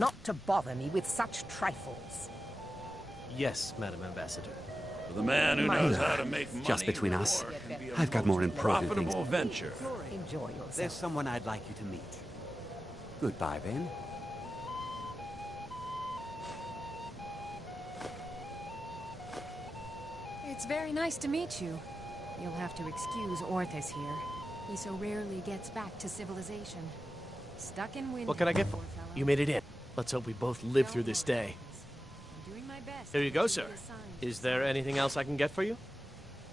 not to bother me with such trifles. Yes, Madam Ambassador. For the man who knows how to make money. Just between us, war can be a I've got more most important things. profitable venture. Enjoy yourself. There's someone I'd like you to meet. Goodbye, then. It's very nice to meet you. You'll have to excuse Orthus here. He so rarely gets back to civilization. Stuck in winter. What can I get for poor fellow. you? Made it in. Let's hope we both live through this day. I'm doing my best. Here you go, to sir. be assigned. Is there anything else I can get for you?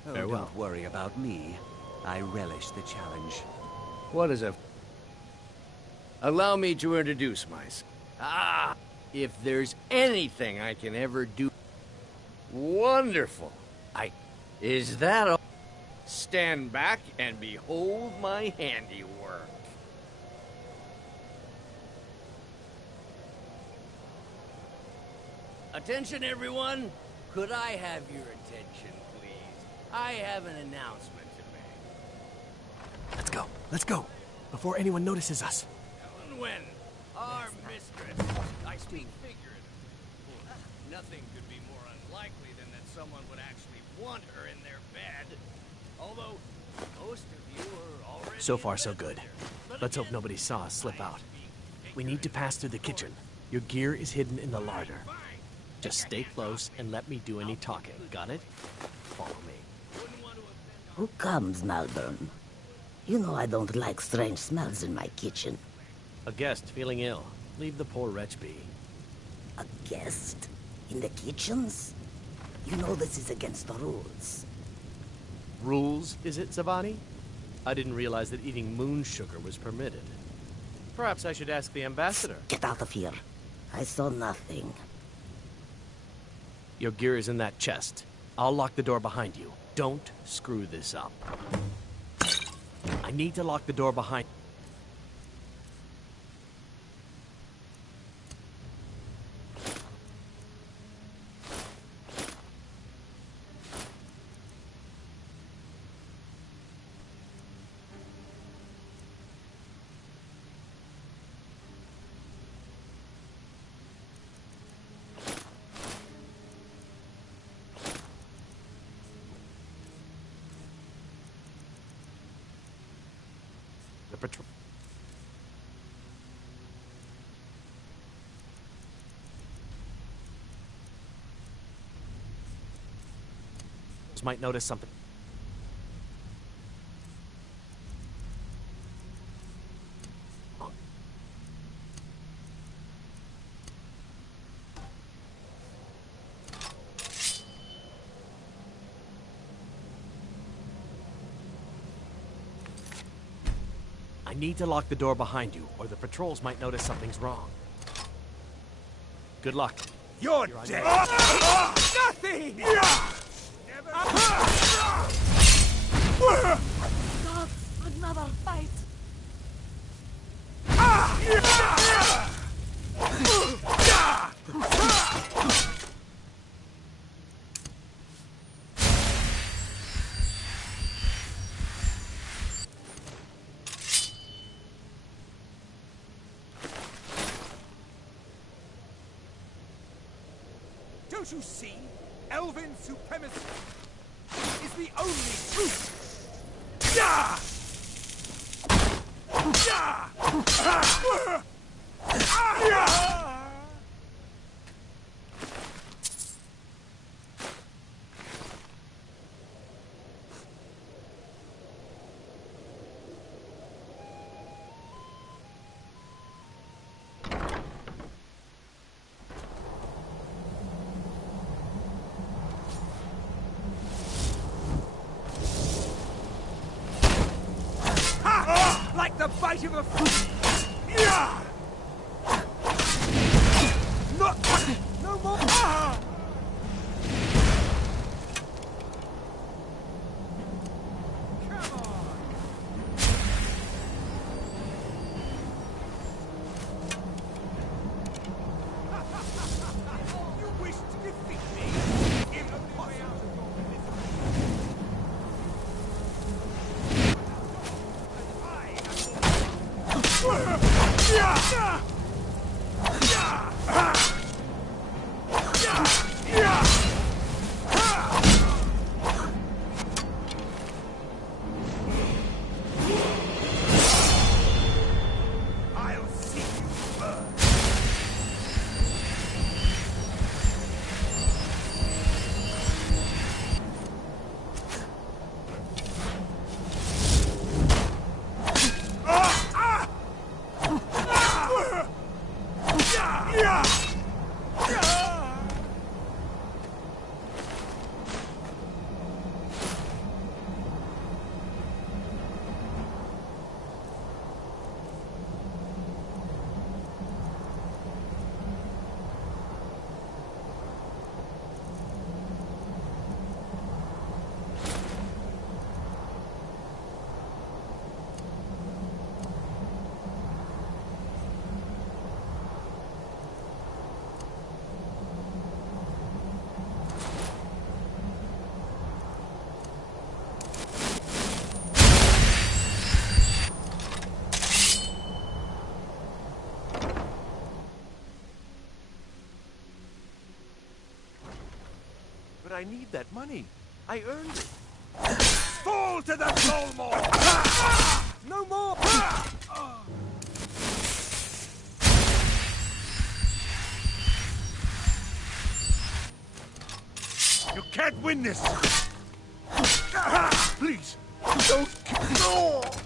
Oh, Farewell. don't worry about me. I relish the challenge. What is a... Allow me to introduce myself. Ah, if there's anything I can ever do... Wonderful. Is that all? Stand back and behold my handiwork. Attention, everyone. Could I have your attention, please? I have an announcement to make. Let's go. Let's go. Before anyone notices us. Helen Wen, our mistress. I speak figuratively. Nothing could be more unlikely than that someone would actually want her in their bed. Although, most of you are already... So far, so good. Let's hope nobody saw us slip out. We need to pass through the kitchen. Your gear is hidden in the larder. Just stay close and let me do any talking. Got it? Follow me. Who comes, Malvern? You know I don't like strange smells in my kitchen. A guest feeling ill. Leave the poor wretch be. A guest? In the kitchens? You know this is against the rules. Rules, is it, Zavani? I didn't realize that eating moon sugar was permitted. Perhaps I should ask the ambassador. Get out of here. I saw nothing. Your gear is in that chest. I'll lock the door behind you. Don't screw this up. I need to lock the door behind... the patrol. Might notice something. I need to lock the door behind you, or the patrols might notice something's wrong. Good luck. You're dead! Nothing! God, another fight! Don't you see? Elven supremacy is the only truth! Yeah! Like the bite of a yeah! No more! Come on! You wish to defeat me? Impossible! But I need that money. I earned it. Fall to the soul maw! No more! You can't win this! Please, don't kill me!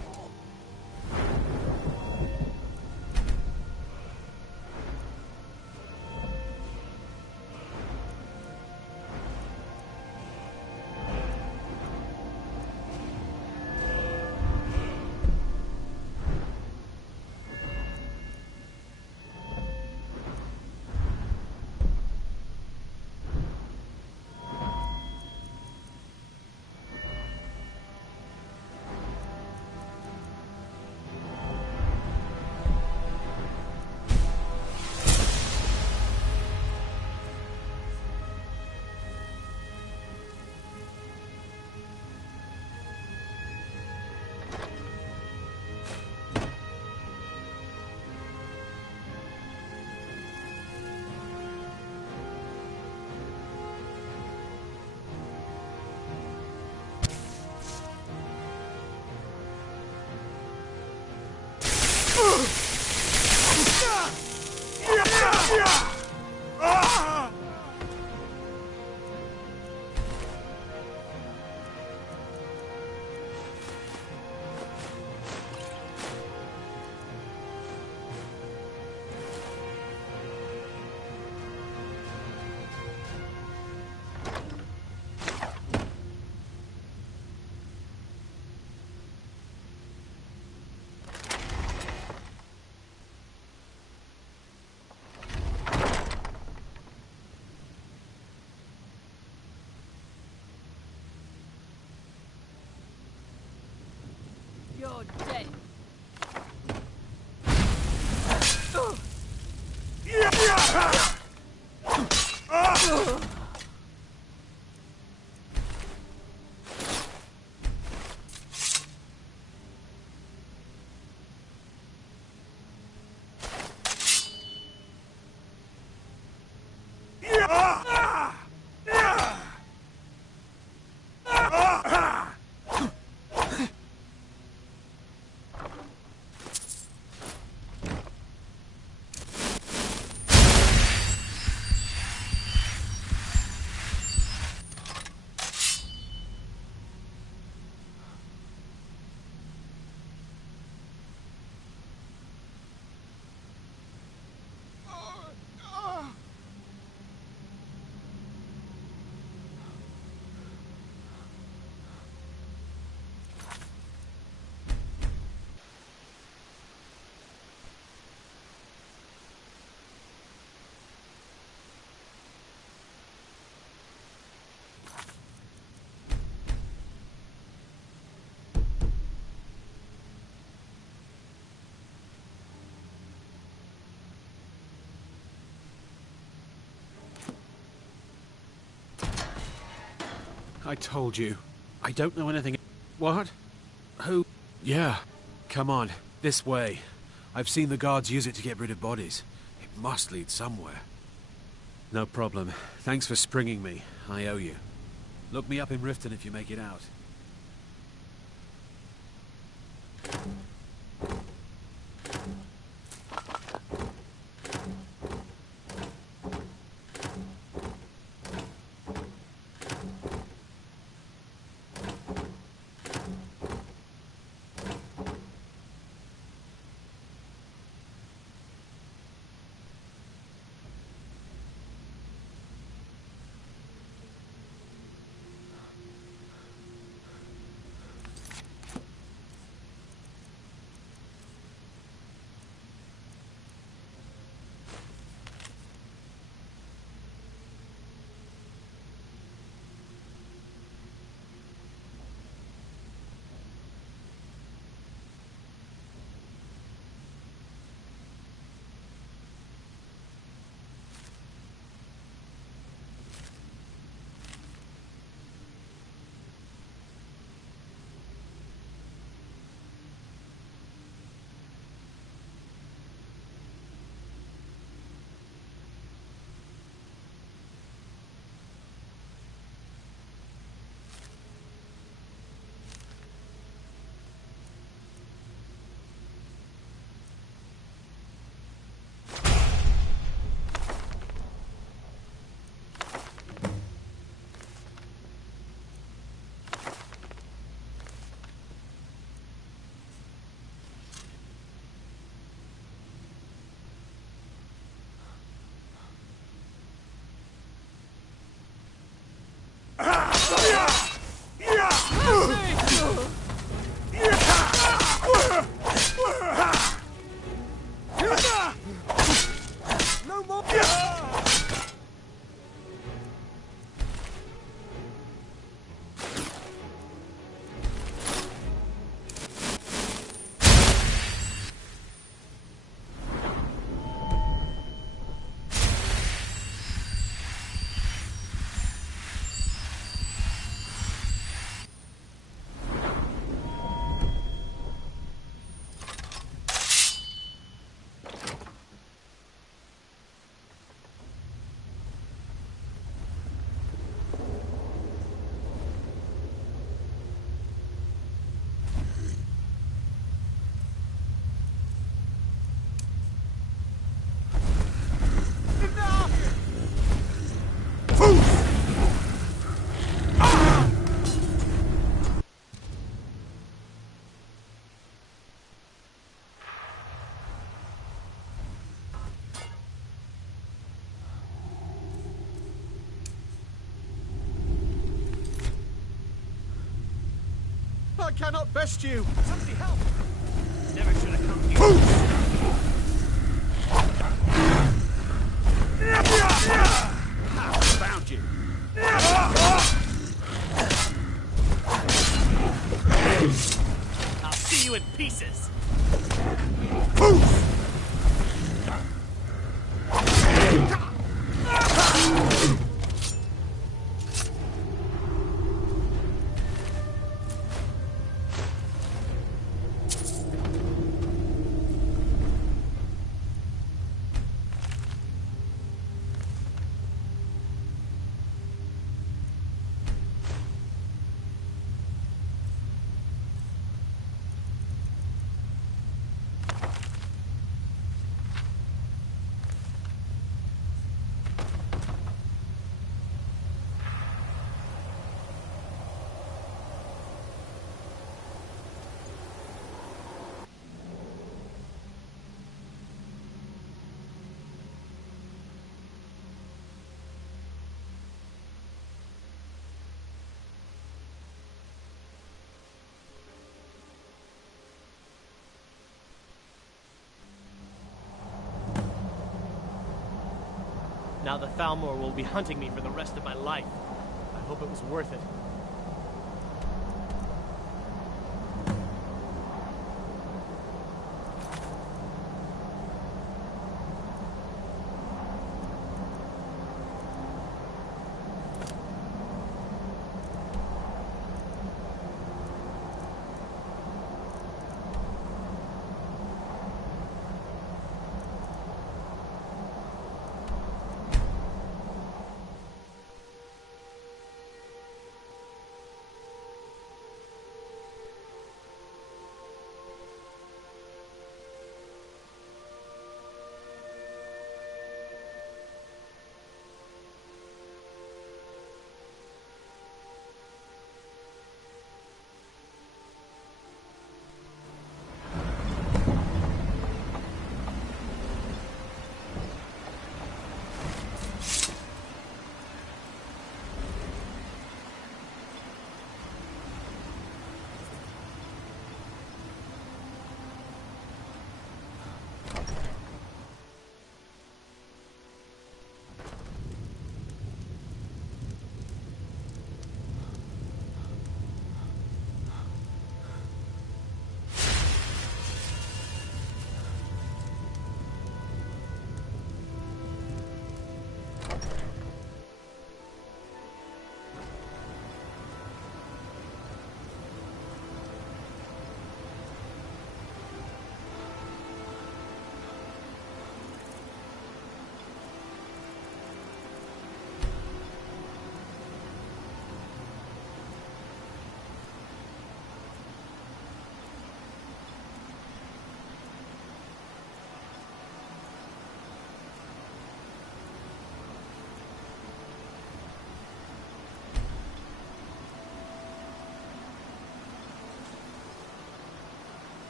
You're dead. I told you. I don't know anything. What? Who? Yeah. Come on. This way. I've seen the guards use it to get rid of bodies. It must lead somewhere. No problem. Thanks for springing me. I owe you. Look me up in Riften if you make it out. I cannot best you! Somebody help! Never should have come here. Found you! I'll see you in pieces! Now the Thalmor will be hunting me for the rest of my life. I hope it was worth it.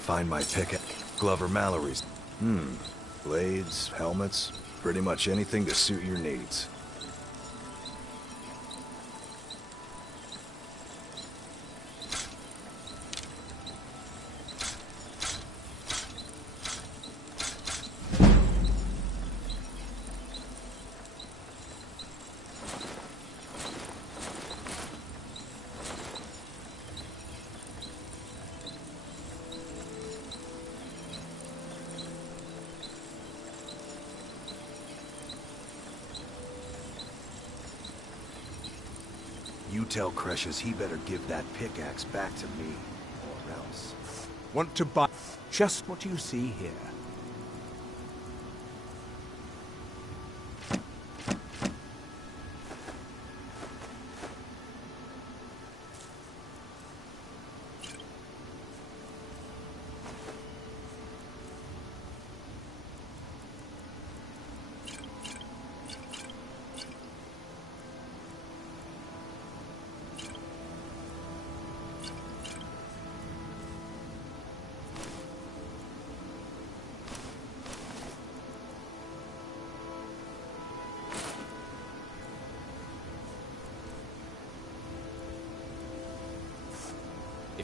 Find my picket. Glover Mallory's. Blades, helmets, pretty much anything to suit your needs. You tell Cresius he better give that pickaxe back to me, or else. Want to buy just what you see here.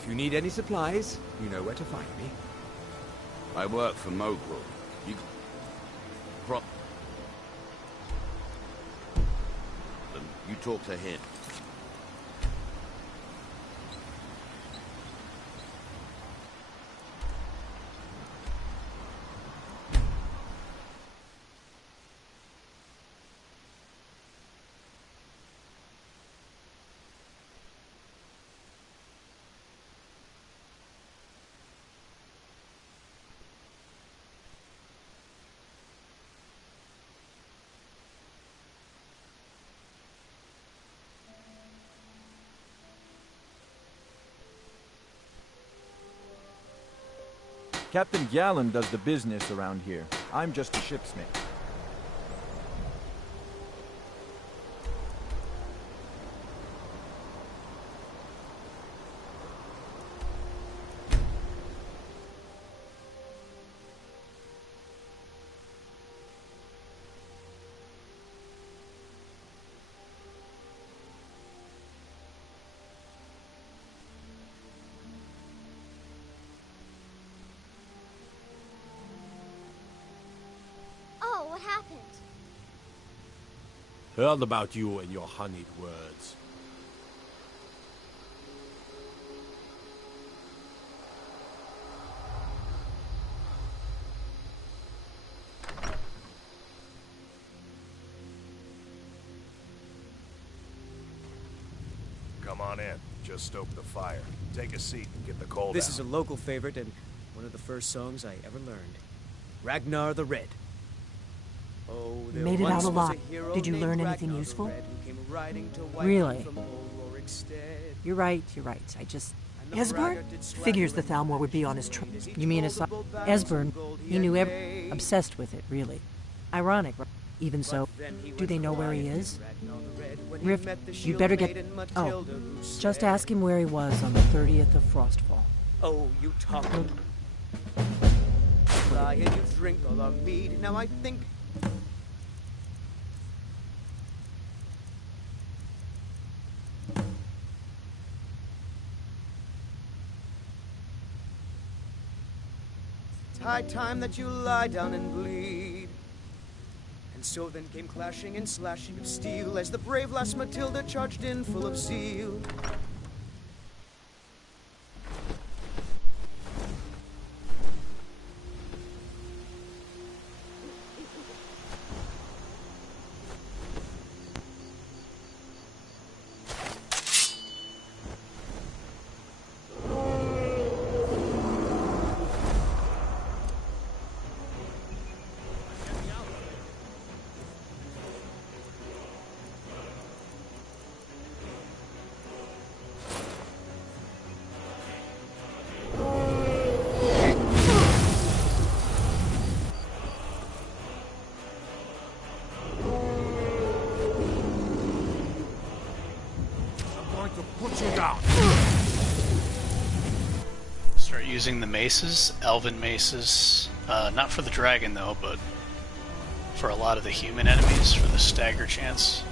If you need any supplies, you know where to find me. I work for Mogul. You talk to him. Captain Gallen does the business around here. I'm just a shipsmith. What happened? Heard about you and your honeyed words. Come on in. Just stoke the fire. Take a seat and get the cold This out. is a local favorite and one of the first songs I ever learned. Ragnar the Red. Oh, You made it out alive. Did you learn anything useful? Really? You're right. I just... Esbern? Figures the Thalmor would be on his trail. You mean Esbern? He knew obsessed with it, really. Ironic, right? Even so, do they know where he is? Riff, you better get... Oh, just ask him where he was on the 30th of Frostfall. Oh, you talk. Lie and you drink all our mead. Now I think... High time that you lie down and bleed. And so then came clashing and slashing of steel as the brave lass Matilda charged in full of zeal. Start using the maces, elven maces, not for the dragon though, but for a lot of the human enemies for the stagger chance.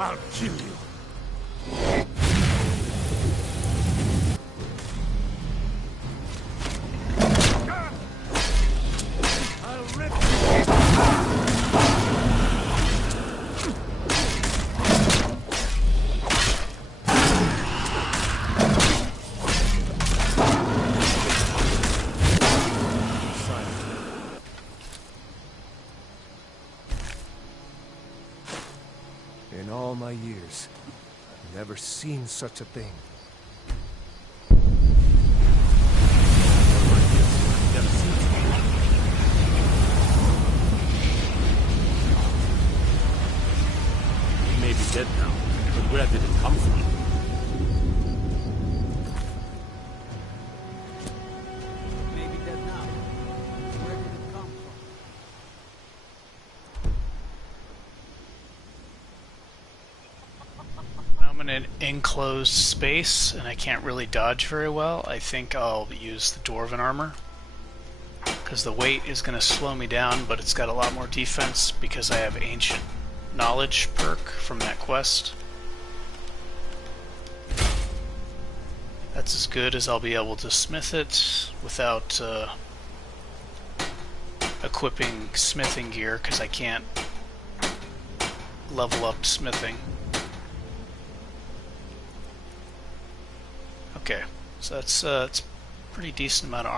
I'll kill you. I'll rip In all my years, I've never seen such a thing. He may be dead now, but where did it come from? Maybe dead now. Where did it come from? I'm in an enclosed space, and I can't really dodge very well. I think I'll use the Dwarven armor, because the weight is going to slow me down, but it's got a lot more defense because I have Ancient Knowledge perk from that quest. That's as good as I'll be able to smith it without equipping smithing gear, because I can't level up smithing. Okay, so that's it's a pretty decent amount of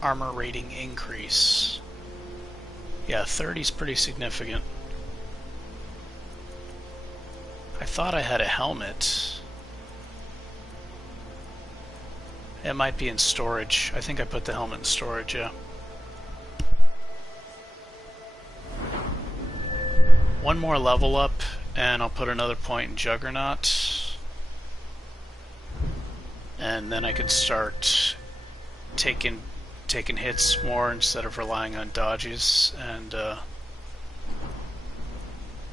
armor rating increase. Yeah, 30 is pretty significant. I thought I had a helmet. It might be in storage. I think I put the helmet in storage, yeah. One more level up, and I'll put another point in Juggernaut. And then I could start taking hits more instead of relying on dodges, and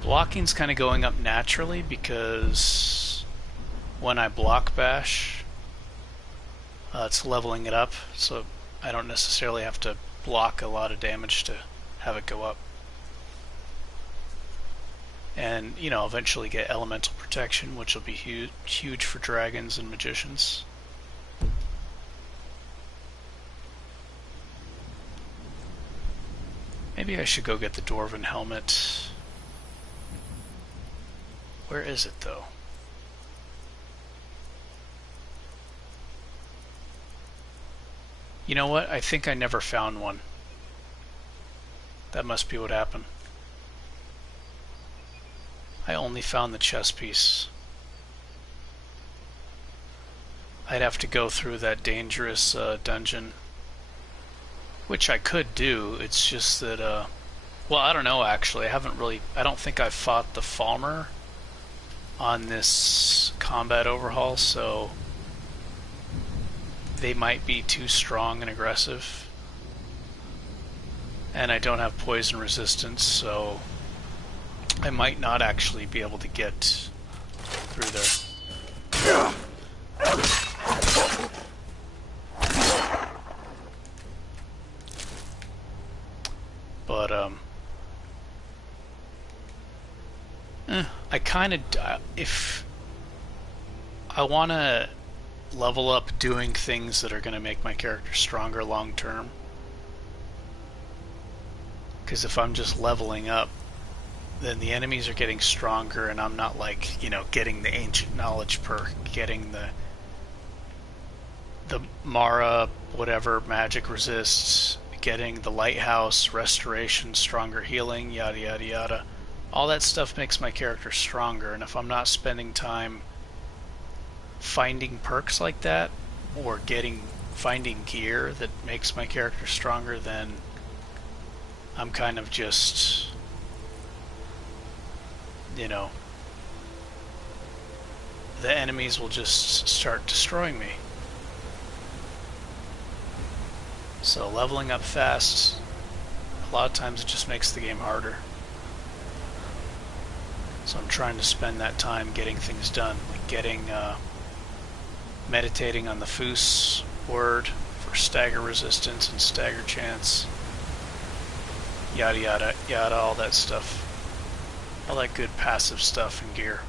blocking's kind of going up naturally because when I block bash, it's leveling it up, so I don't necessarily have to block a lot of damage to have it go up. And, you know, eventually get elemental protection, which will be huge for dragons and magicians. Maybe I should go get the Dwarven helmet. Where is it, though? You know what? I think I never found one. That must be what happened. I only found the chess piece. I'd have to go through that dangerous dungeon, which I could do. It's just that, well, I don't know, actually. I don't think I've fought the Falmer on this combat overhaul, so they might be too strong and aggressive. And I don't have poison resistance, so I might not actually be able to get through there. But, I kind of, if I want to level up doing things that are going to make my character stronger long term, because if I'm just leveling up, then the enemies are getting stronger, and I'm not, like, you know, getting the Ancient Knowledge perk, getting the Mara, whatever, magic resists, getting the Lighthouse, restoration, stronger healing, yada yada yada. All that stuff makes my character stronger, and if I'm not spending time finding perks like that, or finding gear that makes my character stronger, then I'm kind of just, you know, the enemies will just start destroying me. So leveling up fast, a lot of times it just makes the game harder. So I'm trying to spend that time getting things done, like meditating on the Foos word for stagger resistance and stagger chance, yada yada yada, all that stuff. All that good passive stuff and gear.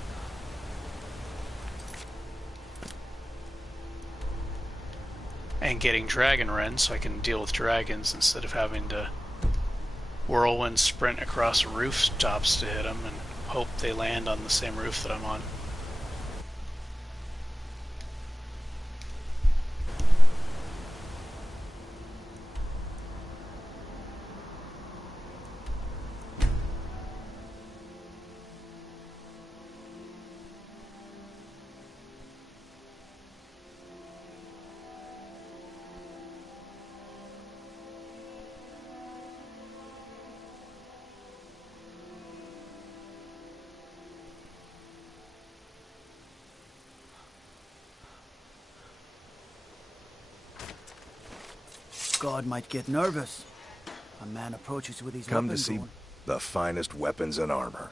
And getting dragon wren so I can deal with dragons instead of having to whirlwind sprint across rooftops to hit them and hope they land on the same roof that I'm on. God might get nervous. A man approaches with his Come to weapons see on. the finest weapons and armor.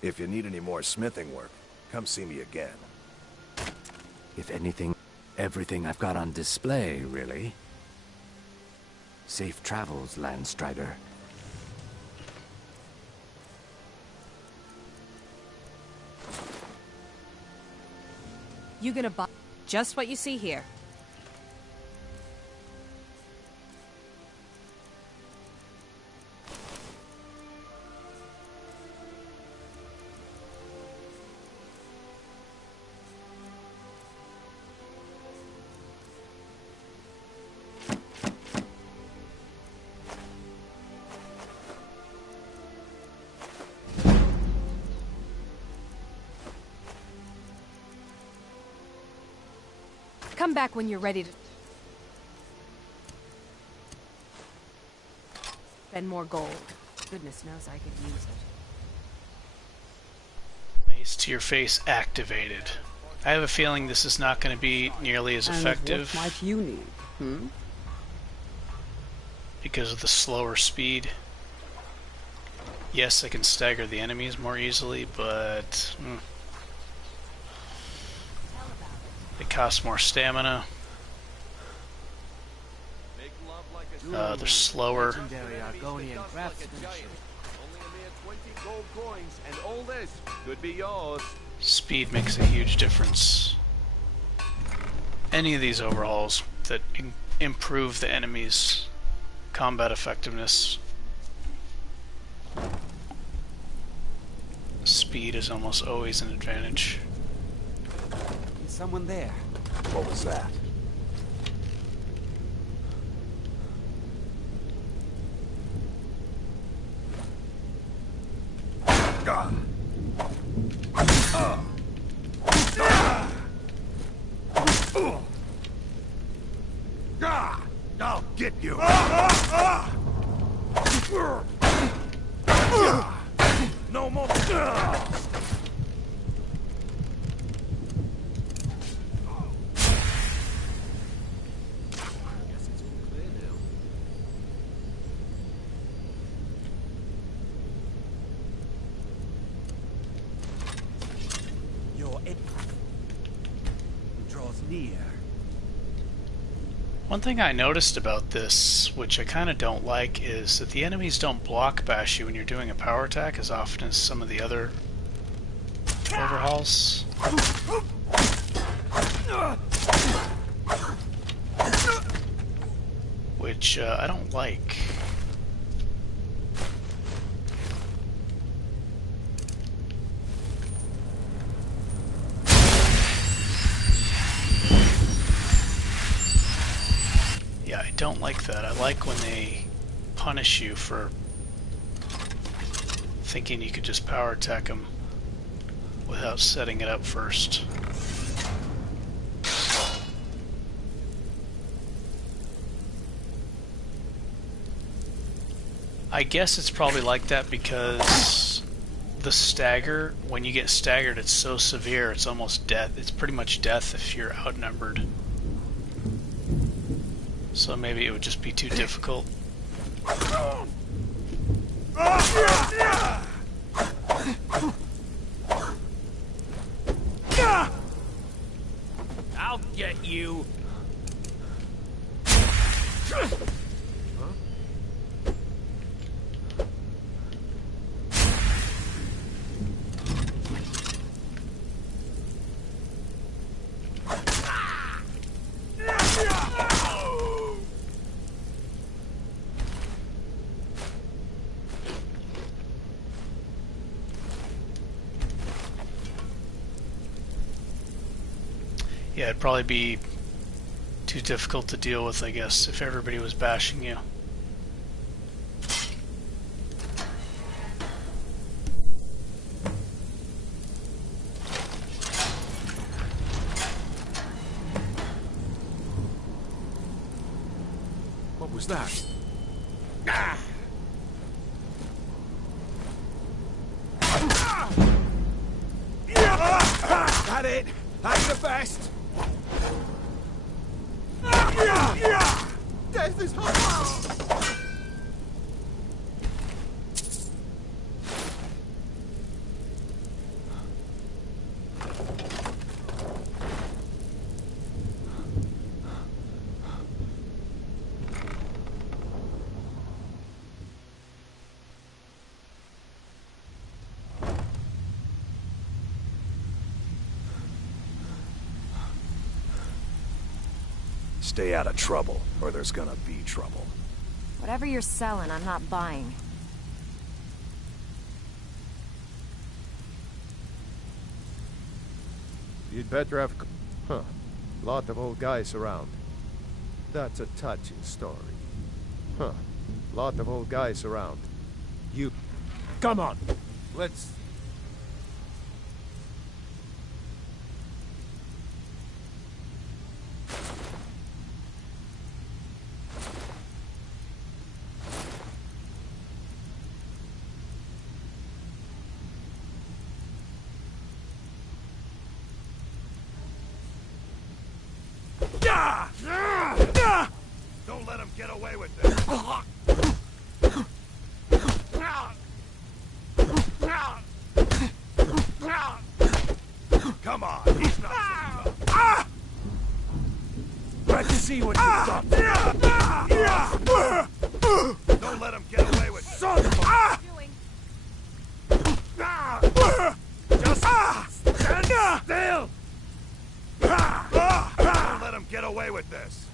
If you need any more smithing work, come see me again. If anything, everything I've got on display, really. Safe travels, Landstrider. You gonna buy just what you see here? Come back when you're ready to spend more gold. Goodness knows I could use it. Mace to your face activated. I have a feeling this is not going to be nearly as effective. What might you need? Because of the slower speed. Yes, I can stagger the enemies more easily, but it costs more stamina. They're slower. Speed makes a huge difference. Any of these overhauls that improve the enemy's combat effectiveness, speed is almost always an advantage. Is someone there? What was that? I'll get you. No more. One thing I noticed about this, which I kind of don't like, is that the enemies don't block bash you when you're doing a power attack as often as some of the other overhauls. Which I don't like. I don't like that. I like when they punish you for thinking you could just power attack them without setting it up first. I guess it's probably like that because the stagger, when you get staggered, it's so severe, it's almost death. It's pretty much death if you're outnumbered. So maybe it would just be too difficult. you. Yeah, it'd probably be too difficult to deal with, I guess, if everybody was bashing you. What was that? That it? That's the best. Death is hot. Stay out of trouble, or there's gonna be trouble. Whatever you're selling, I'm not buying. You'd better have... Huh. Lot of old guys around. That's a touching story. Huh. Lot of old guys around. You... Come on. Let's... Don't let him get away with this. Come on, he's not so tough. Let's see what you've got. Don't let him get away with this. Son of a... Just stand still. Don't let him get away with this.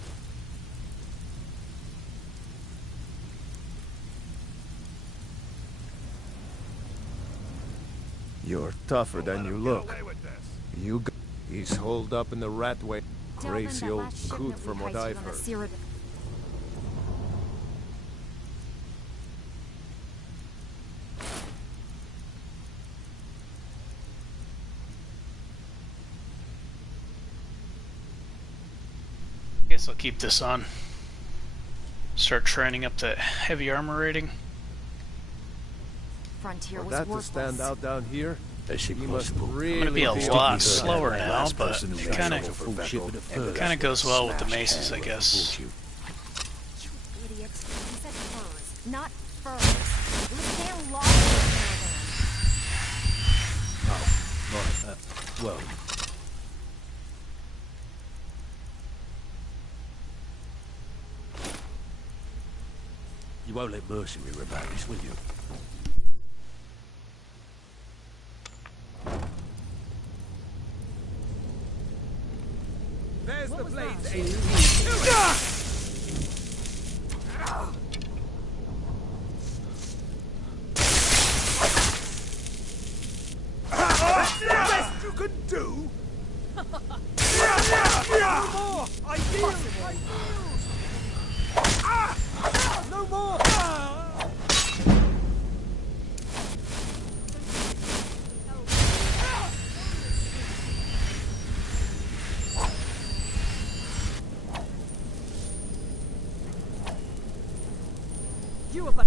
You're tougher than you look. You g... He's holed up in the Ratway. Crazy old coot from what I've heard. Guess I'll keep this on. Start training up that heavy armor rating. Frontier was that worthless. To stand out down here, you must I'm really gonna be a lot slower now, but it kind of goes well with the maces, I guess. You idiot. He said furs, not furs. It was damn long. Well... You won't let Mercy hear about this, will you? There's the blades. That's the best you can do. No more. I yield. No more.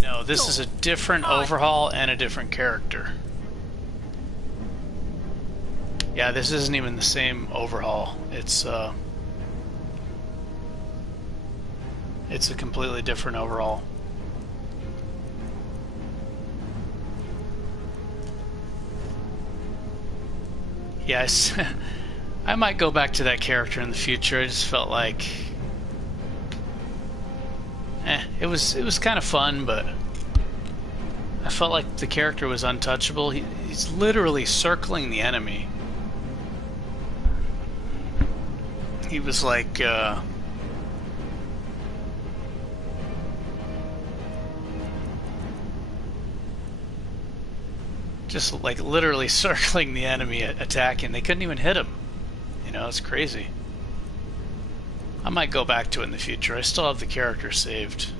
No, this is a different overhaul and a different character. Yeah, this isn't even the same overhaul. It's a completely different overhaul. Yes, I might go back to that character in the future. I just felt like... it was kind of fun, but... I felt like the character was untouchable. He's literally circling the enemy. He was like, just like literally circling the enemy, attacking. They couldn't even hit him. You know, it's crazy. I might go back to it in the future. I still have the character saved.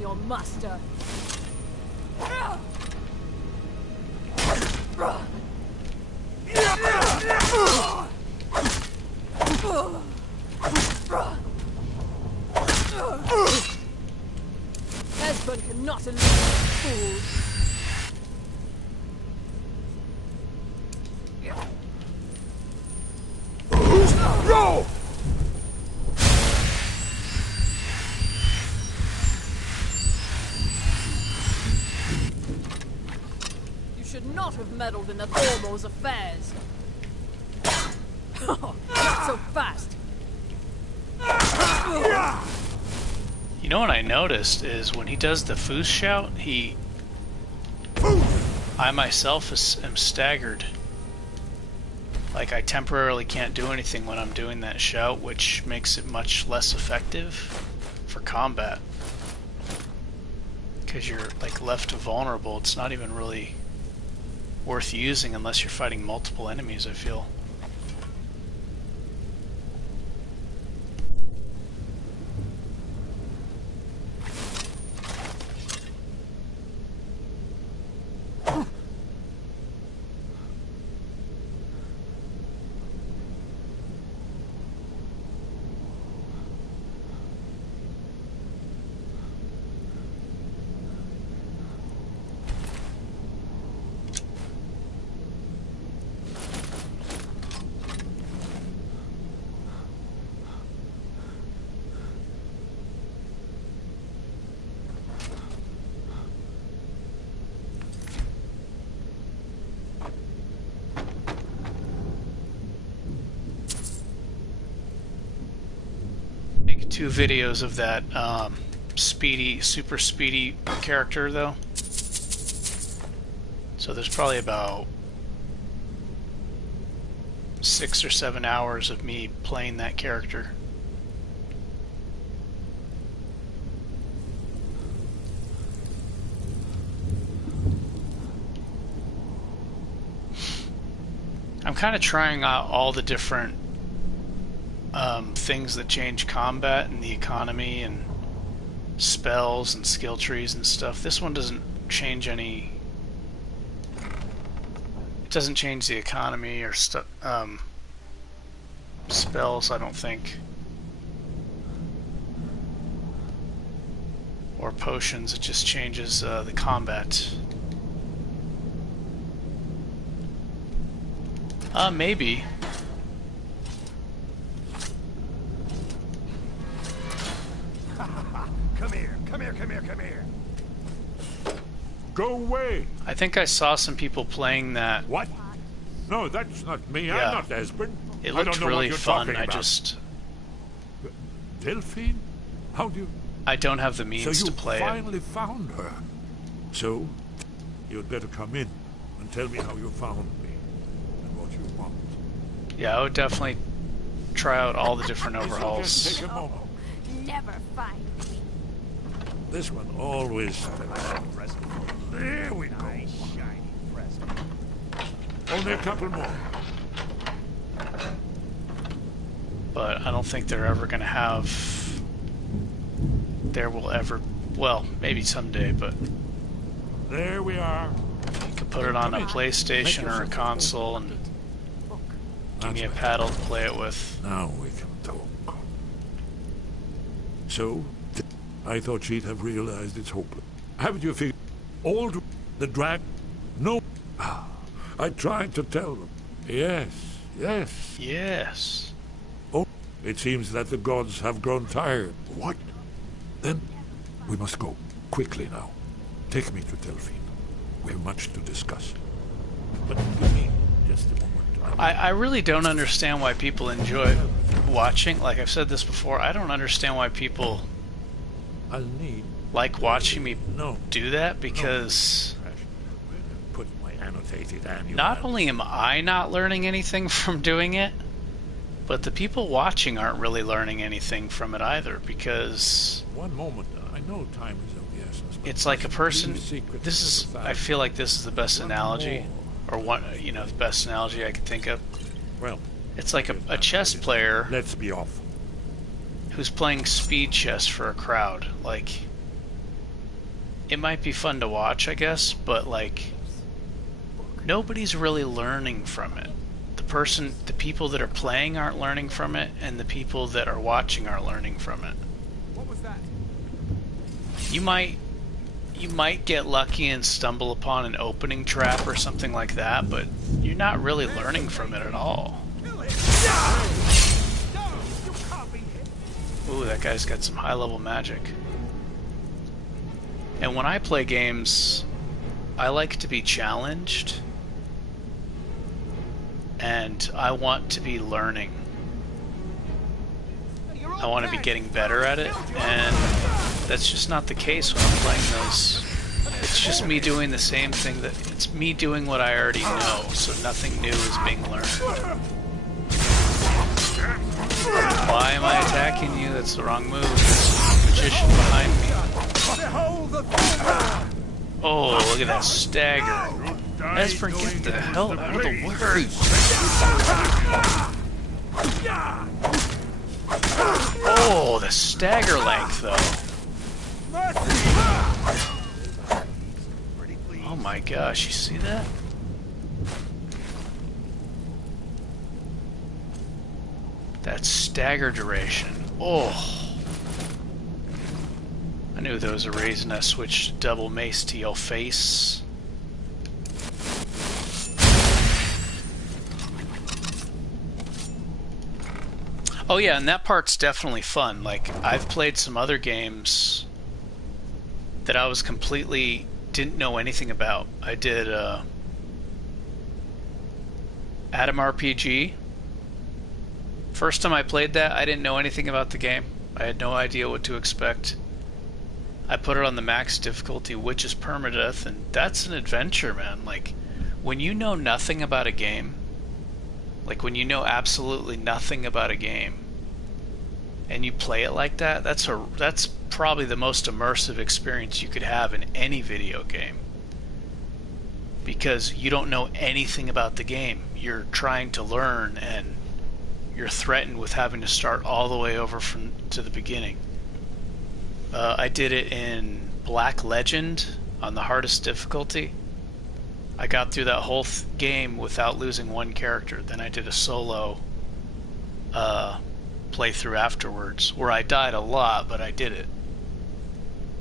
Your master. Esben cannot elude fools. Roll! You should not have meddled in the Thormo's affairs. Not so fast. You know what I noticed is when he does the Foos shout, I myself am staggered. Like, I temporarily can't do anything when I'm doing that shout, which makes it much less effective for combat. Because you're, like, left vulnerable. It's not even really worth using unless you're fighting multiple enemies, I feel. Two videos of that super speedy character though. So there's probably about 6 or 7 hours of me playing that character. I'm kind of trying out all the different things that change combat and the economy and spells and skill trees and stuff. This one doesn't change any. It doesn't change the economy or spells, I don't think, or potions. It just changes the combat. Maybe. Come here. Go away. I think I saw some people playing that. What? No, that's not me. Yeah. I'm not Esben. It looked really fun. Delphine? How do you... I don't have the means to play it. So you finally found her. So, you'd better come in and tell me how you found me and what you want. Yeah, I would definitely try out all the different overhauls. Just take a moment. Never find me. This one always... There we go. Only a couple more. But I don't think they're ever going to have... Well, maybe someday, but... There we are. You could put it on a PlayStation or a console and give me a paddle to play it with. Now we can talk. So, I thought she'd have realized it's hopeless. Haven't you figured? Old the drag? No. I tried to tell them. Yes. Oh, it seems that the gods have grown tired. What? Then we must go. Quickly now. Take me to Delphine. We have much to discuss. But give me just a moment. I really don't understand why people enjoy watching. Like I've said this before, I don't understand why people like watching me do that, because Put my annotated annual. not only am I not learning anything from doing it, but the people watching aren't really learning anything from it either, because One moment, I know time is of the essence. it's like a person. This is. I feel like this is the best analogy, or one. You know, the best analogy I could think of. Well, it's like a chess player. Let's be off. Who's playing speed chess for a crowd? Like, it might be fun to watch, I guess, but like, nobody's really learning from it. The people that are playing aren't learning from it, and the people that are watching aren't learning from it. What was that? You might get lucky and stumble upon an opening trap or something like that, but you're not really learning from it at all. Ooh, that guy's got some high-level magic. And when I play games, I like to be challenged, and I want to be learning. I want to be getting better at it, and that's just not the case when I'm playing those. It's just me doing the same thing it's me doing what I already know, so nothing new is being learned. Why am I attacking you? That's the wrong move. There's a magician behind me. Oh, look at that stagger. Esper, get the hell out of the way. Oh, the stagger length, though. Oh my gosh, you see that? That stagger duration. Oh. I knew there was a reason I switched double mace to your face. Oh yeah, and that part's definitely fun. Like, I've played some other games that I was didn't know anything about. I did Atom RPG. First time I played that, I didn't know anything about the game. I had no idea what to expect. I put it on the max difficulty, which is permadeath, and that's an adventure, man. Like, when you know nothing about a game, like when you know absolutely nothing about a game, and you play it like that, that's probably the most immersive experience you could have in any video game. Because you don't know anything about the game. You're trying to learn, and you're threatened with having to start all the way over to the beginning. I did it in Black Legend on the hardest difficulty. I got through that whole game without losing one character. Then I did a solo playthrough afterwards, where I died a lot, but I did it.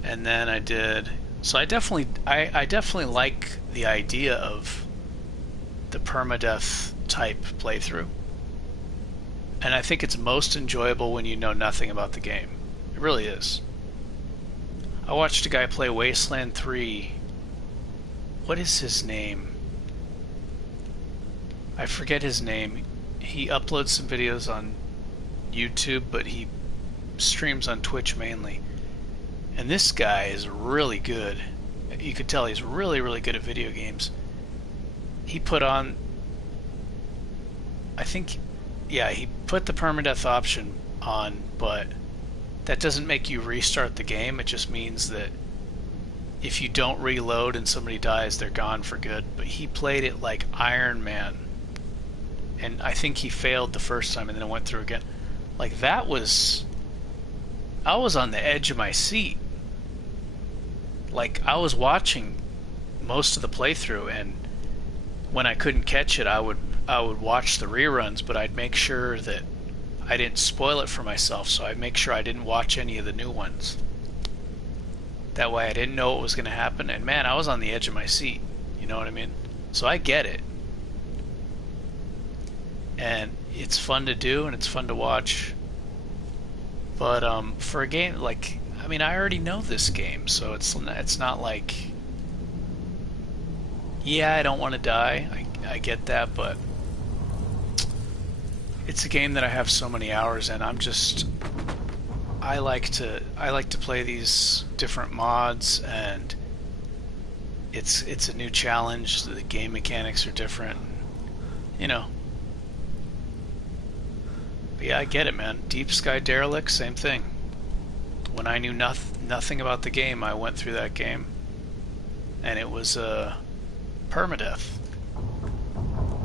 And then I did... So I definitely like the idea of the permadeath type playthrough. And I think it's most enjoyable when you know nothing about the game. It really is. I watched a guy play Wasteland 3. What is his name? I forget his name. He uploads some videos on YouTube, but he streams on Twitch mainly. And this guy is really good. You could tell he's really, really good at video games. He put on... he put the permadeath option on, but that doesn't make you restart the game. It just means that if you don't reload and somebody dies, they're gone for good. But he played it like Iron Man, and I think he failed the first time and then went through again. Like, that was... I was on the edge of my seat. Like, I was watching most of the playthrough, and when I couldn't catch it, I would watch the reruns, but I'd make sure that I didn't spoil it for myself, so I'd make sure I didn't watch any of the new ones. That way I didn't know what was going to happen, and man, I was on the edge of my seat. You know what I mean? So I get it. And it's fun to do, and it's fun to watch. But for a game, like, I mean, I already know this game, so it's not like... Yeah, I don't want to die. I get that, but it's a game that I have so many hours in. I like to play these different mods, and it's a new challenge. The game mechanics are different, you know. But yeah, I get it, man. Deep Sky Derelict, same thing. When I knew nothing about the game, I went through that game, and it was permadeath.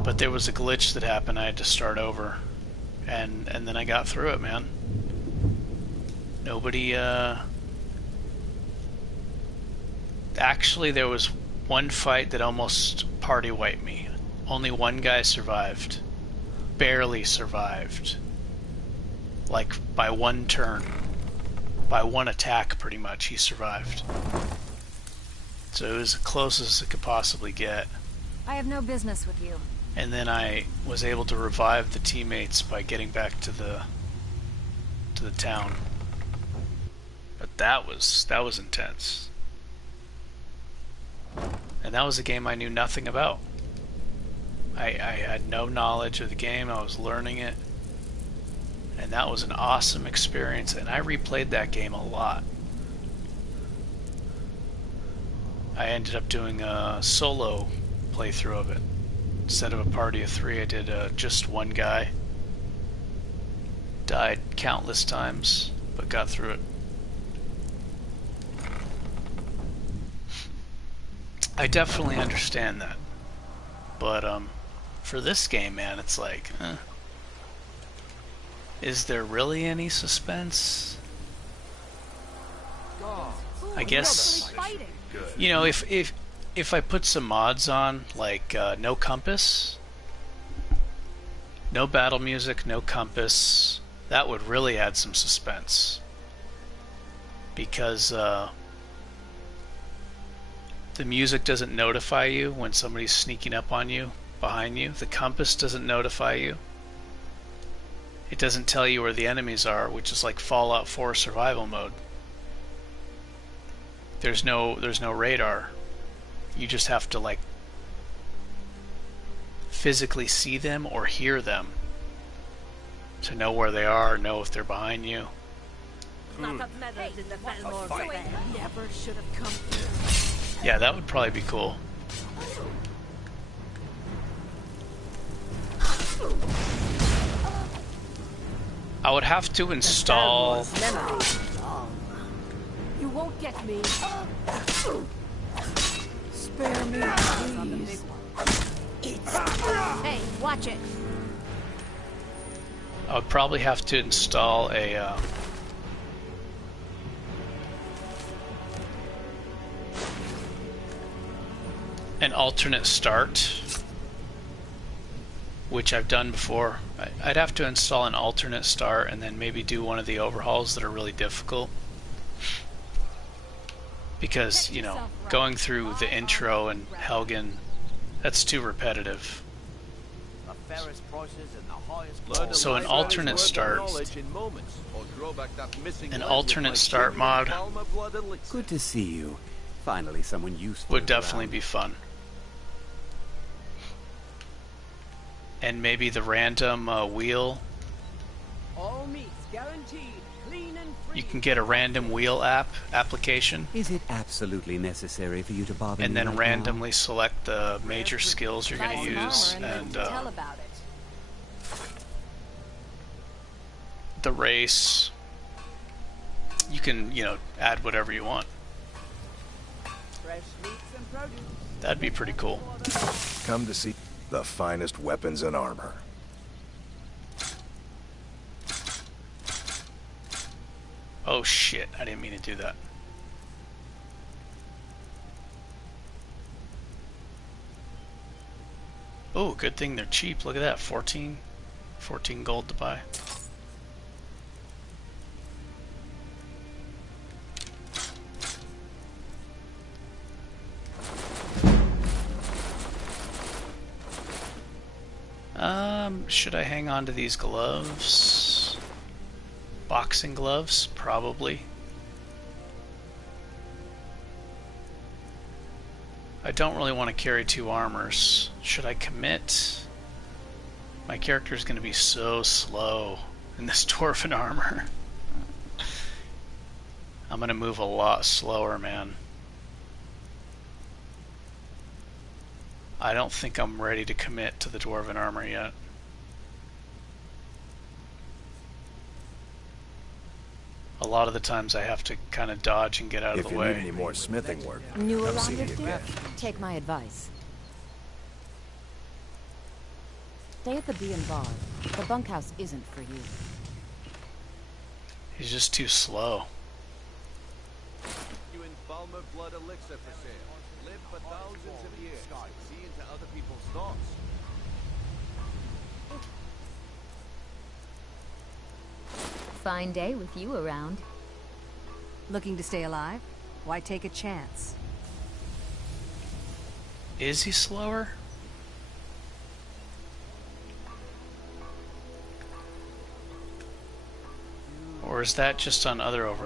But there was a glitch that happened. I had to start over, and then I got through it, man. Nobody. Actually, there was one fight that almost party wiped me. Only one guy survived, barely survived. Like by one turn, by one attack, pretty much he survived. So it was the closest it could possibly get. I have no business with you. And then I was able to revive the teammates by getting back to the town. But that was intense. And that was a game I knew nothing about. I had no knowledge of the game. I was learning it. And that was an awesome experience. And I replayed that game a lot. I ended up doing a solo playthrough of it. Instead of a party of 3, I did just one guy. Died countless times, but got through it. I definitely understand that. But for this game, man, it's like, is there really any suspense? I guess, you know, if I put some mods on, like no compass, no battle music, no compass, that would really add some suspense. Because the music doesn't notify you when somebody's sneaking up on you, behind you. The compass doesn't notify you. It doesn't tell you where the enemies are, which is like Fallout 4 survival mode. There's no radar. You just have to like physically see them or hear them to know where they are, know if they're behind you. Yeah, that would probably be cool. I would have to install. You won't get me. Spare me, please. Hey, watch it. I would probably have to install a an alternate start, which I've done before. I'd have to install an alternate start and then maybe do one of the overhauls that are really difficult. Because, you know, going through the intro and Helgen, that's too repetitive. So an alternate start, mod Good to see you. Finally, someone useful would definitely be fun. And maybe the random wheel. All meats guaranteed, clean and free. You can get a random wheel application. Is it absolutely necessary for you to bother and me then right randomly now? select the major skills you're going to use, and the race. You can, you know, add whatever you want. Fresh meats and produce. That'd be pretty cool. Come to see the finest weapons and armor. Oh shit, I didn't mean to do that. Oh, good thing they're cheap. Look at that, 14 gold to buy. Should I hang on to these gloves? Boxing gloves? Probably. I don't really want to carry 2 armors. Should I commit? My character is going to be so slow in this dwarven armor. I'm going to move a lot slower, man. I don't think I'm ready to commit to the dwarven armor yet. A lot of the times I have to kind of dodge and get out of the way. If you need any more smithing work, New come around see here, me Steve? again. Take my advice. Stay at the Bee and Bar. The bunkhouse isn't for you. He's just too slow. You embalmer blood elixir for sale. Live for thousands of years. See into other people's thoughts. Fine day with you around. Looking to stay alive? Why take a chance? Is he slower? Or is that just on other on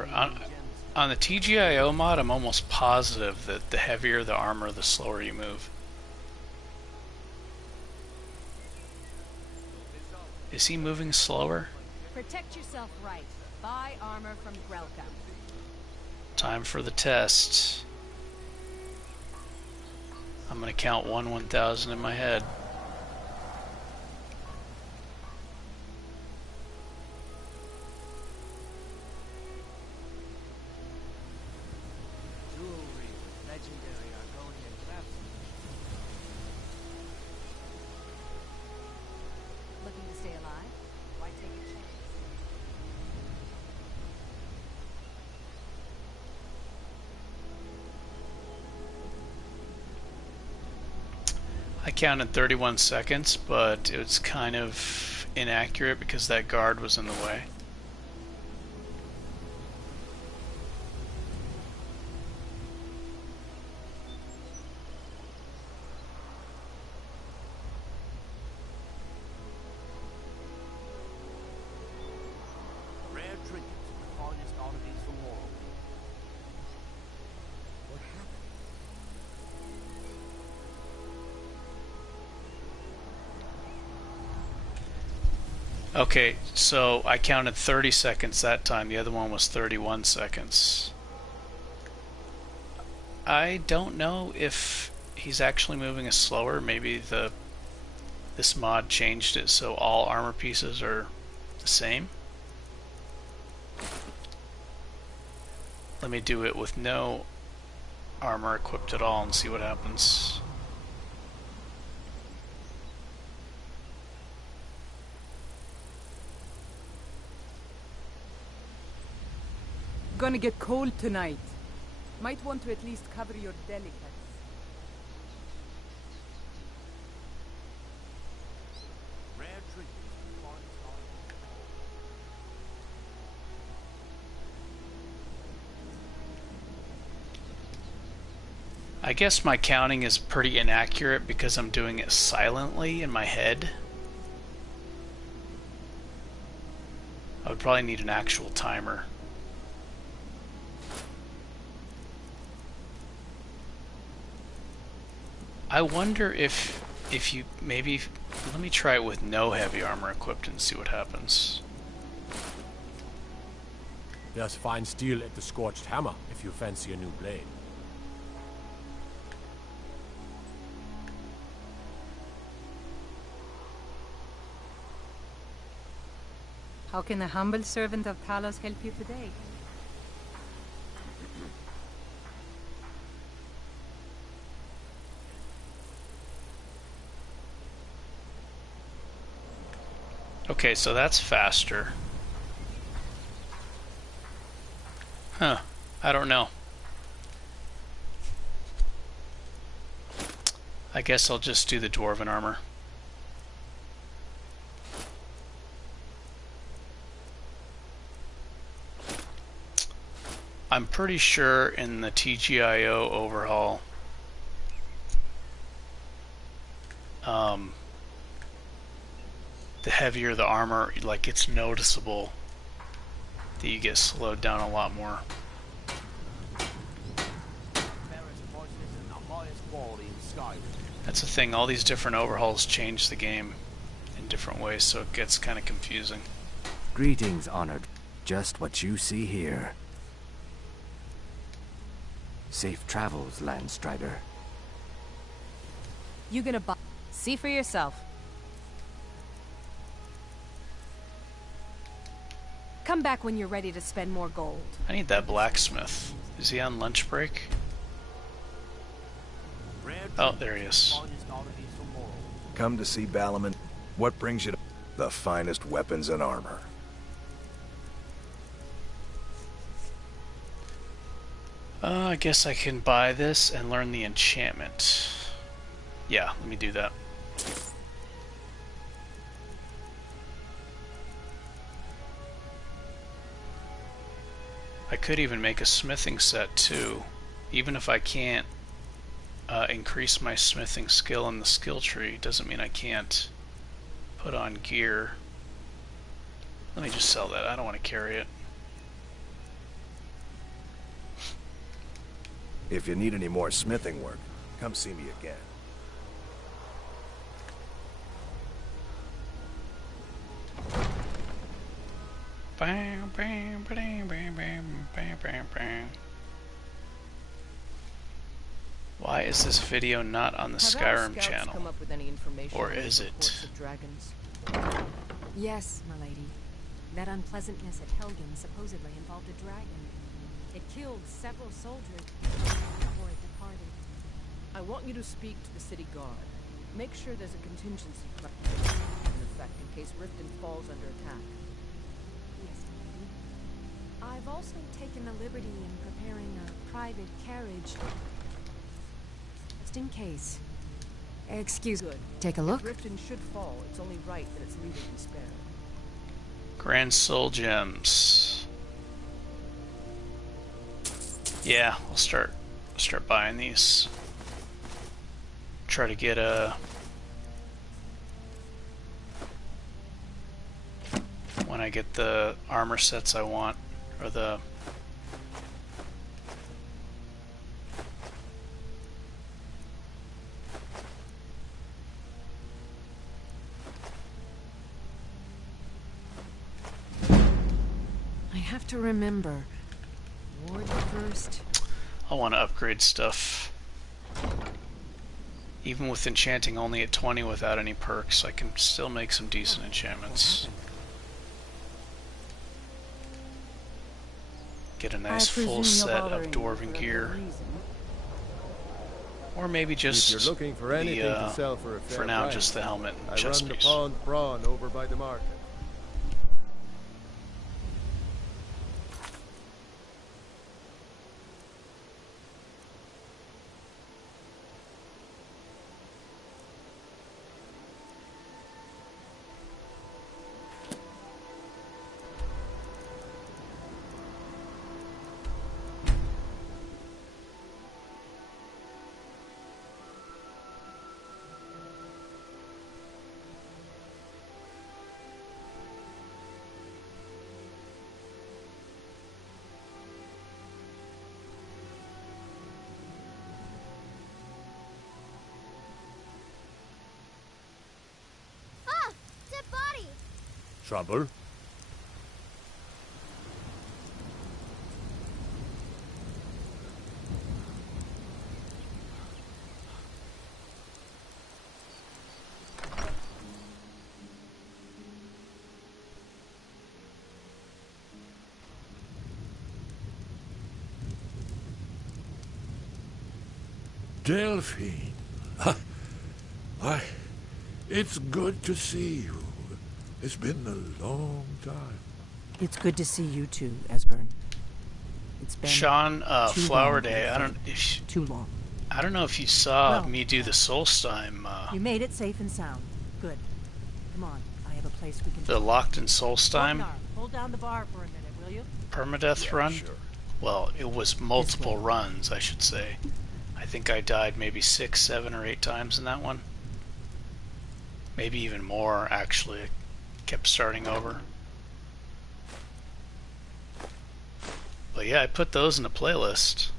the TGIO mod, I'm almost positive that the heavier the armor, the slower you move. Is he moving slower? Protect yourself right. Buy armor from Grelka. Time for the test. I'm gonna count 1,000 in my head. Looking to stay alive? Why take a chance? I counted 31 seconds, but it was kind of inaccurate because that guard was in the way. Rare trinkets, the finest oddities from war. What happened? Okay, so I counted 30 seconds that time. The other one was 31 seconds. I don't know if he's actually moving us slower. Maybe this mod changed it so all armor pieces are the same. Let me do it with no armor equipped at all and see what happens. Gonna get cold tonight. Might want to at least cover your delicates. Rare trinkets, the finest oddities. I guess my counting is pretty inaccurate because I'm doing it silently in my head. I would probably need an actual timer. I wonder if you maybe let me try it with no heavy armor equipped and see what happens. There's fine steel at the Scorched Hammer if you fancy a new blade. How can a humble servant of Talos help you today? Okay, so that's faster. Huh, I don't know. I guess I'll just do the dwarven armor. I'm pretty sure in the TGIO overhaul, the heavier the armor, like it's noticeable that you get slowed down a lot more. That's the thing, all these different overhauls change the game in different ways, so it gets kind of confusing. Greetings, honored. Just what you see here. Safe travels, Landstrider. You gonna buy? See for yourself. Come back when you're ready to spend more gold. I need that blacksmith. Is he on lunch break? Oh, there he is. Come to see Balaman. What brings you to the finest weapons and armor? I guess I can buy this and learn the enchantment. Yeah, let me do that. I could even make a smithing set too, even if I can't increase my smithing skill in the skill tree. Doesn't mean I can't put on gear. Let me just sell that. I don't want to carry it. If you need any more smithing work, come see me again. Bam, bam, bam, bam, bam, bam, bam, bam. Why is this video not on the Skyrim channel? Come up with any information or is it? Yes, milady. That unpleasantness at Helgen supposedly involved a dragon. It killed several soldiers before it departed. I want you to speak to the city guard. Make sure there's a contingency plan in effect in case Riften falls under attack. Yes, milady. I've also taken the liberty in preparing a private carriage. Just in case. Excuse me. Take a look. If Riften should fall, it's only right that its leader be spared. Grand Soul Gems. Yeah, I'll start buying these. Try to get a when I get the armor sets I want, or the I have to remember. Ward first. I want to upgrade stuff. Even with enchanting only at 20 without any perks, I can still make some decent enchantments. Get a nice full set of dwarven gear. Or maybe just if you're looking for anything to sell for a fair for now, price, just the helmet and I chest run the piece. pawned brawn over by the market. Trouble? Delphine. Why, it's good to see you. It's been a long time. It's good to see you too, Esbern. It's been Sean, Flower long, Day. Too long. I don't know if you saw Well, me do the Solstheim. You made it safe and sound. Good. Come on, I have a place we can. The Locked in Solstheim Ragnar, hold down the bar for a minute, will you? permadeath run. Sure. Well, it was multiple runs, I should say. I think I died maybe 6, 7, or 8 times in that one. Maybe even more, actually. I kept starting over. But yeah, I put those in a playlist.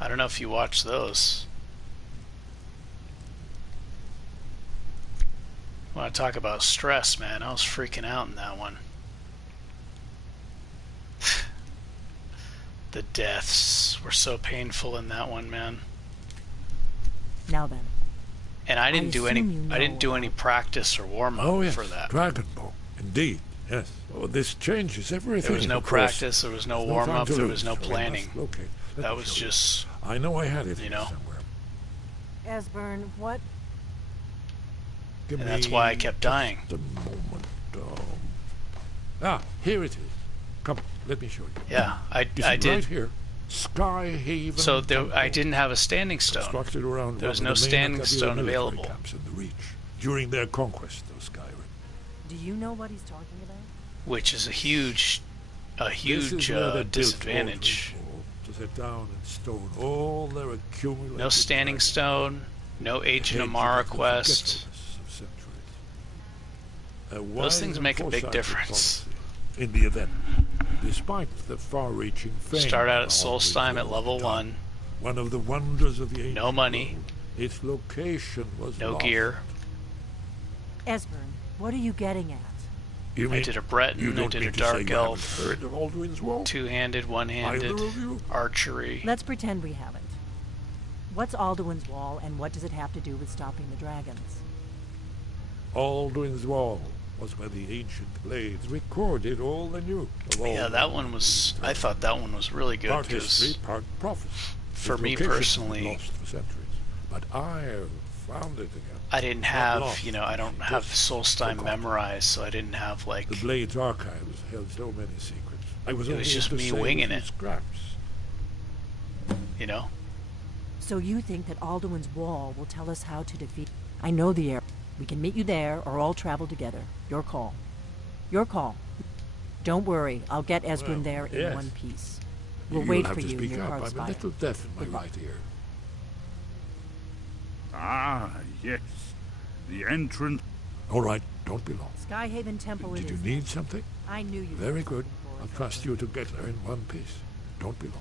I don't know if you watch those. Want to talk about stress, man? I was freaking out in that one. The deaths were so painful in that one, man. Now then. And I didn't do any practice or warm up for that. Dragon Ball, indeed. Yes. Oh, this changes everything. There was no practice. There was no warm up. There was no planning. That was just. I know I had it. You know. Somewhere. Esbern, what? And that's why I kept dying. The moment. Here it is. Come, let me show you. Yeah, I did. Right here. Skyhaven. So I didn't have a standing stone. There was no standing stone available. Camps in the Reach during their conquest of Skyrim. Do you know what he's talking about? Which is a huge disadvantage. To set down in stone all their accumulated. No standing stone. No Agent Amara quest. Those things make a big difference. In the event, despite the far-reaching fame, start out at Solstheim at level 1. One of the wonders of the ancient no money. World, its location was no lost. Gear. Esbern, what are you getting at? I did a Breton, I did a Dark Elf, two-handed, one-handed, archery. Let's pretend we haven't. What's Alduin's Wall, and what does it have to do with stopping the dragons? Alduin's Wall was where the ancient blades recorded all they knew. Yeah, that one was. I thought that one was really good. Part history, part prophecy. For me personally, lost for centuries, but I found it again. I didn't have, I don't have Solstheim memorized, so I didn't have like. The Blades archives held so many secrets. It was just me winging it. Scraps. You know. So you think that Alduin's Wall will tell us how to defeat? I know the area. We can meet you there, or all travel together. Your call. Your call. Don't worry, I'll get Esbern there in one piece. We'll wait for you near Hearthspire. I'm a little deaf in my right ear. Ah, yes. The entrance. All right, don't be long. Skyhaven Temple Did you need something? I knew you. Very good. I'll trust you to get there in one piece. Don't be long.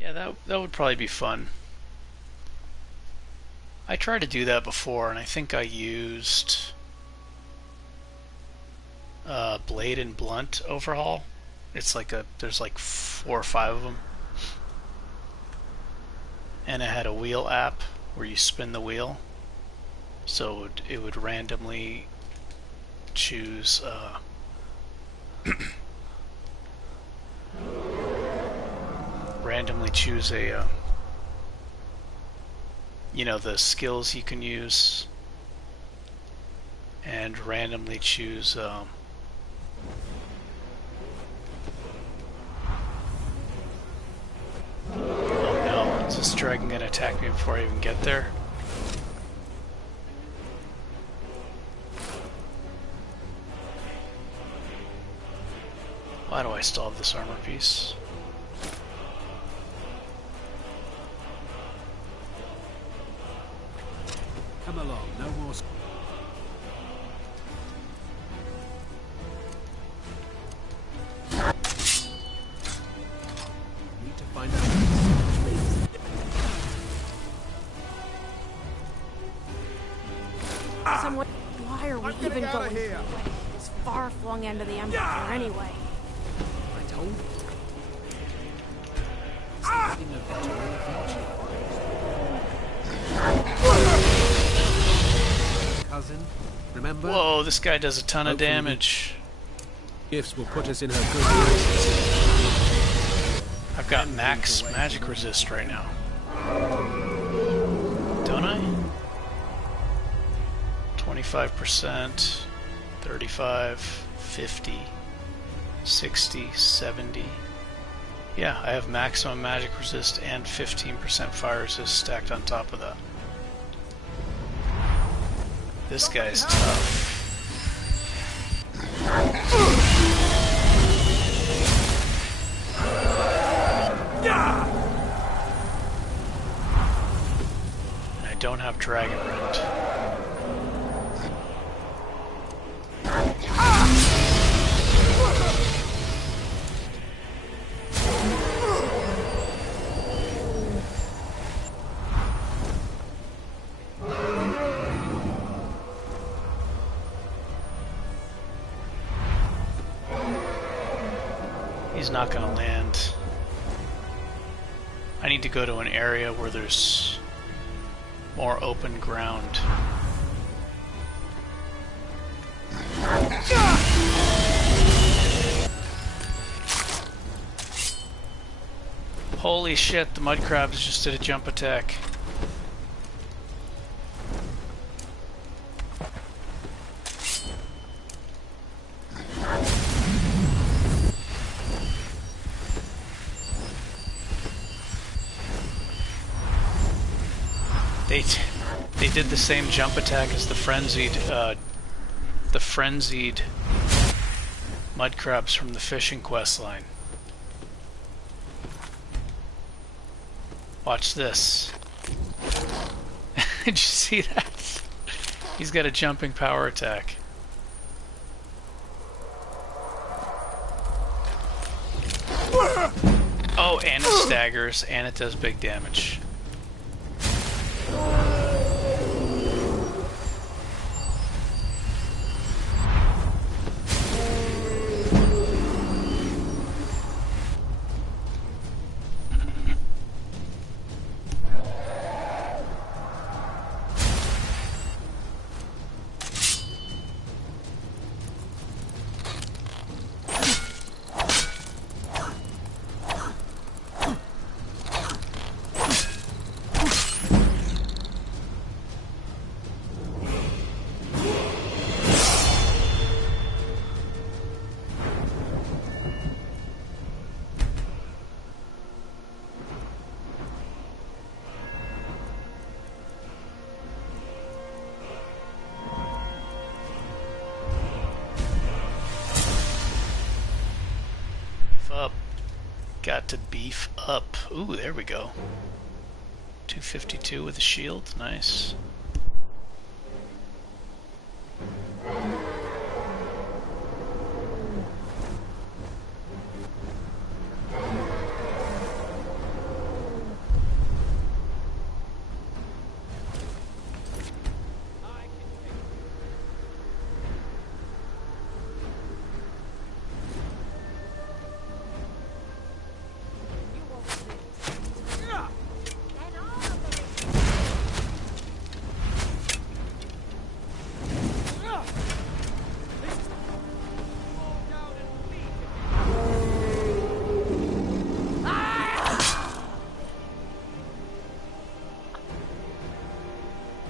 Yeah, that would probably be fun. I tried to do that before, and I think I used Blade and Blunt Overhaul. It's like there's like 4 or 5 of them. And it had a wheel app where you spin the wheel. So it would randomly choose a the skills you can use, and randomly choose oh no, is this dragon gonna attack me before I even get there? Why do I still have this armor piece? Come along, no more. Need to find out. Someone, why are we even going here? This far-flung end of the Empire anyway? I told you. Cousin, remember? Whoa, this guy does a ton of damage. Gifts will put us in her good graces. I've got max magic resist right now. Don't I? 25%, 35, 50, 60, 70. Yeah, I have maximum magic resist and 15% fire resist stacked on top of that. This guy's tough. And I don't have Dragon Rend. He's not going to land. I need to go to an area where there's more open ground. Holy shit, the mud crabs just did a jump attack. They did the same jump attack as the frenzied mud crabs from the fishing quest line. Watch this. Did you see that? He's got a jumping power attack. Oh, and it staggers, and it does big damage. Got to beef up. Ooh, there we go. 252 with a shield. Nice.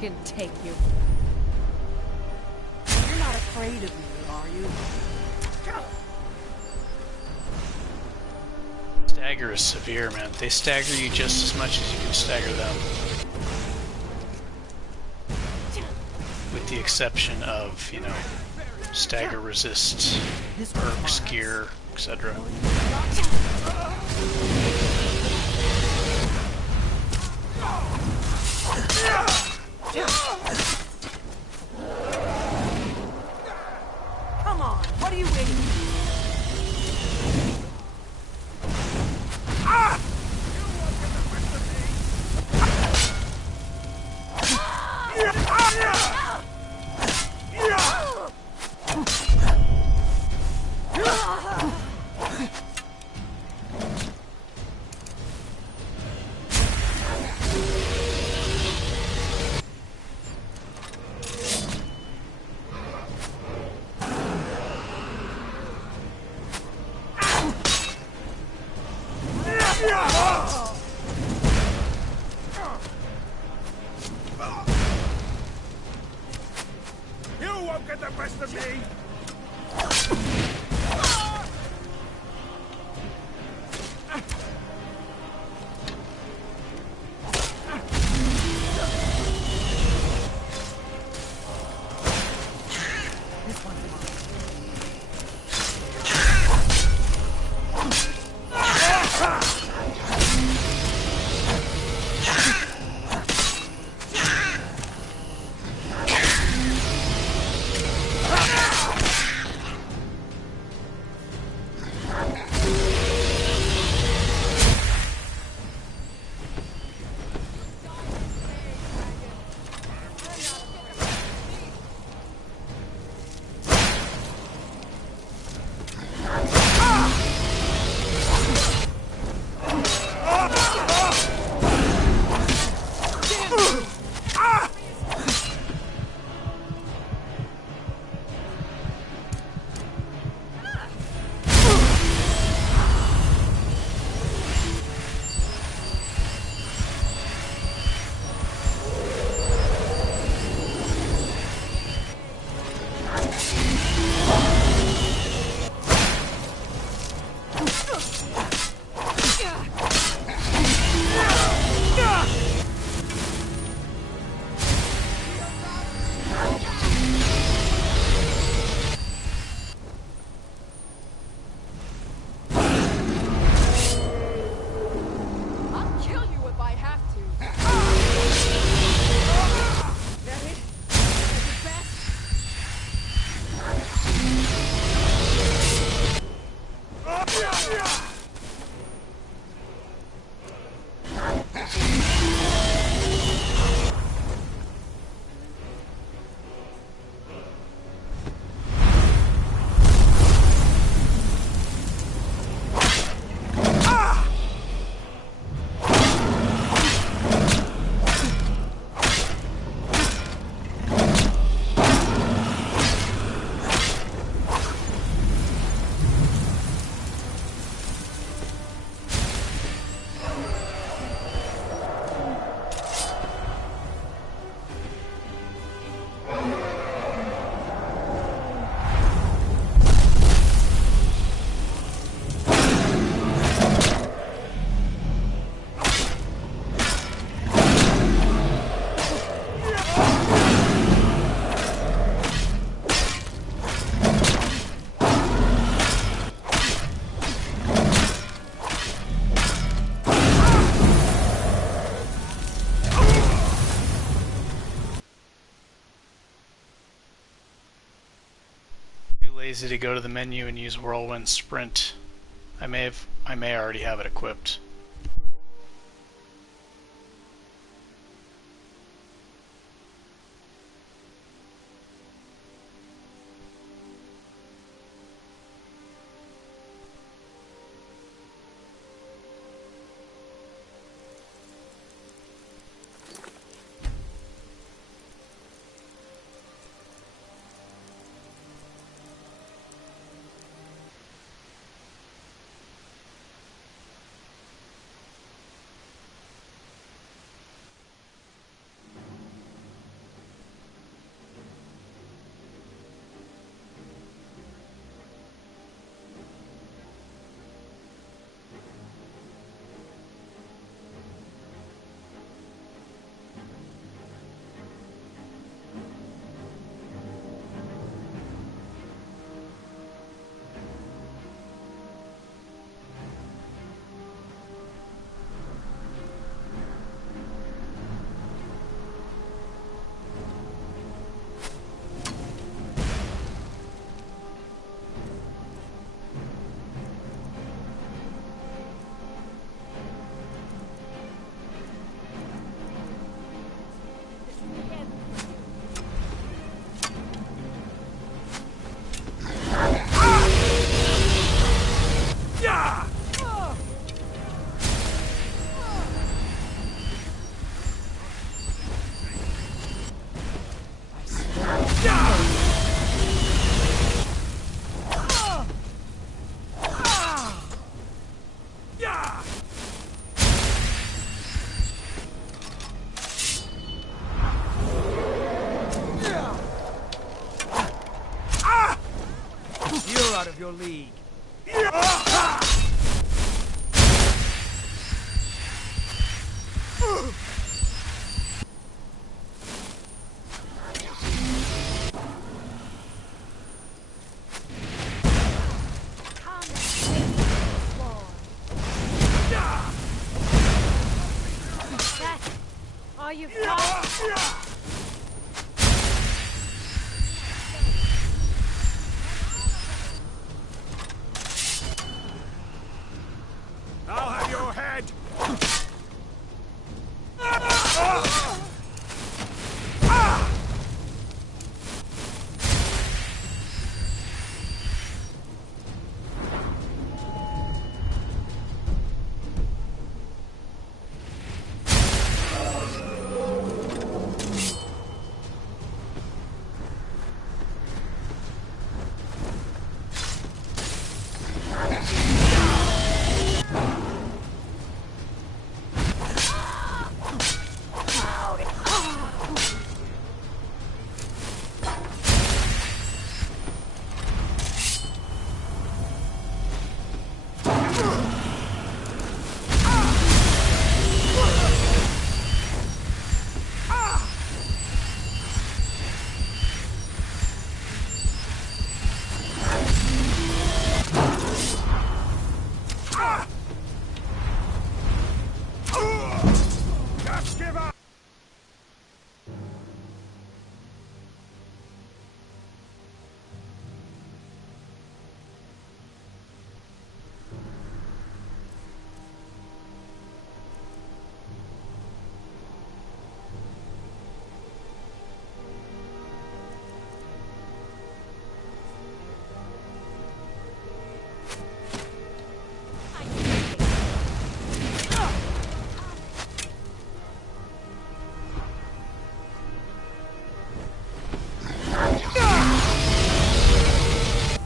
Can take you. You're not afraid of me, are you? Stagger is severe, man. They stagger you just as much as you can stagger them. With the exception of, you know, stagger resist, perks, gear, etc. Come on, what are you waiting for? get the best of me! Lazy to go to the menu and use Whirlwind Sprint. I may already have it equipped. your league. Are you I'll have your head!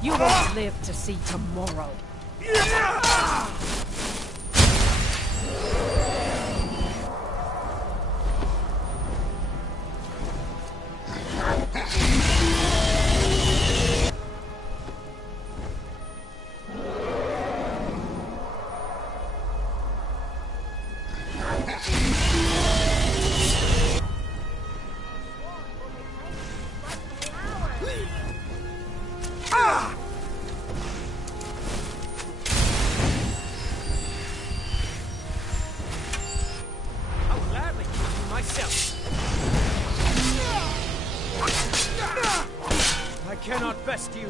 You won't live to see tomorrow. I cannot best you.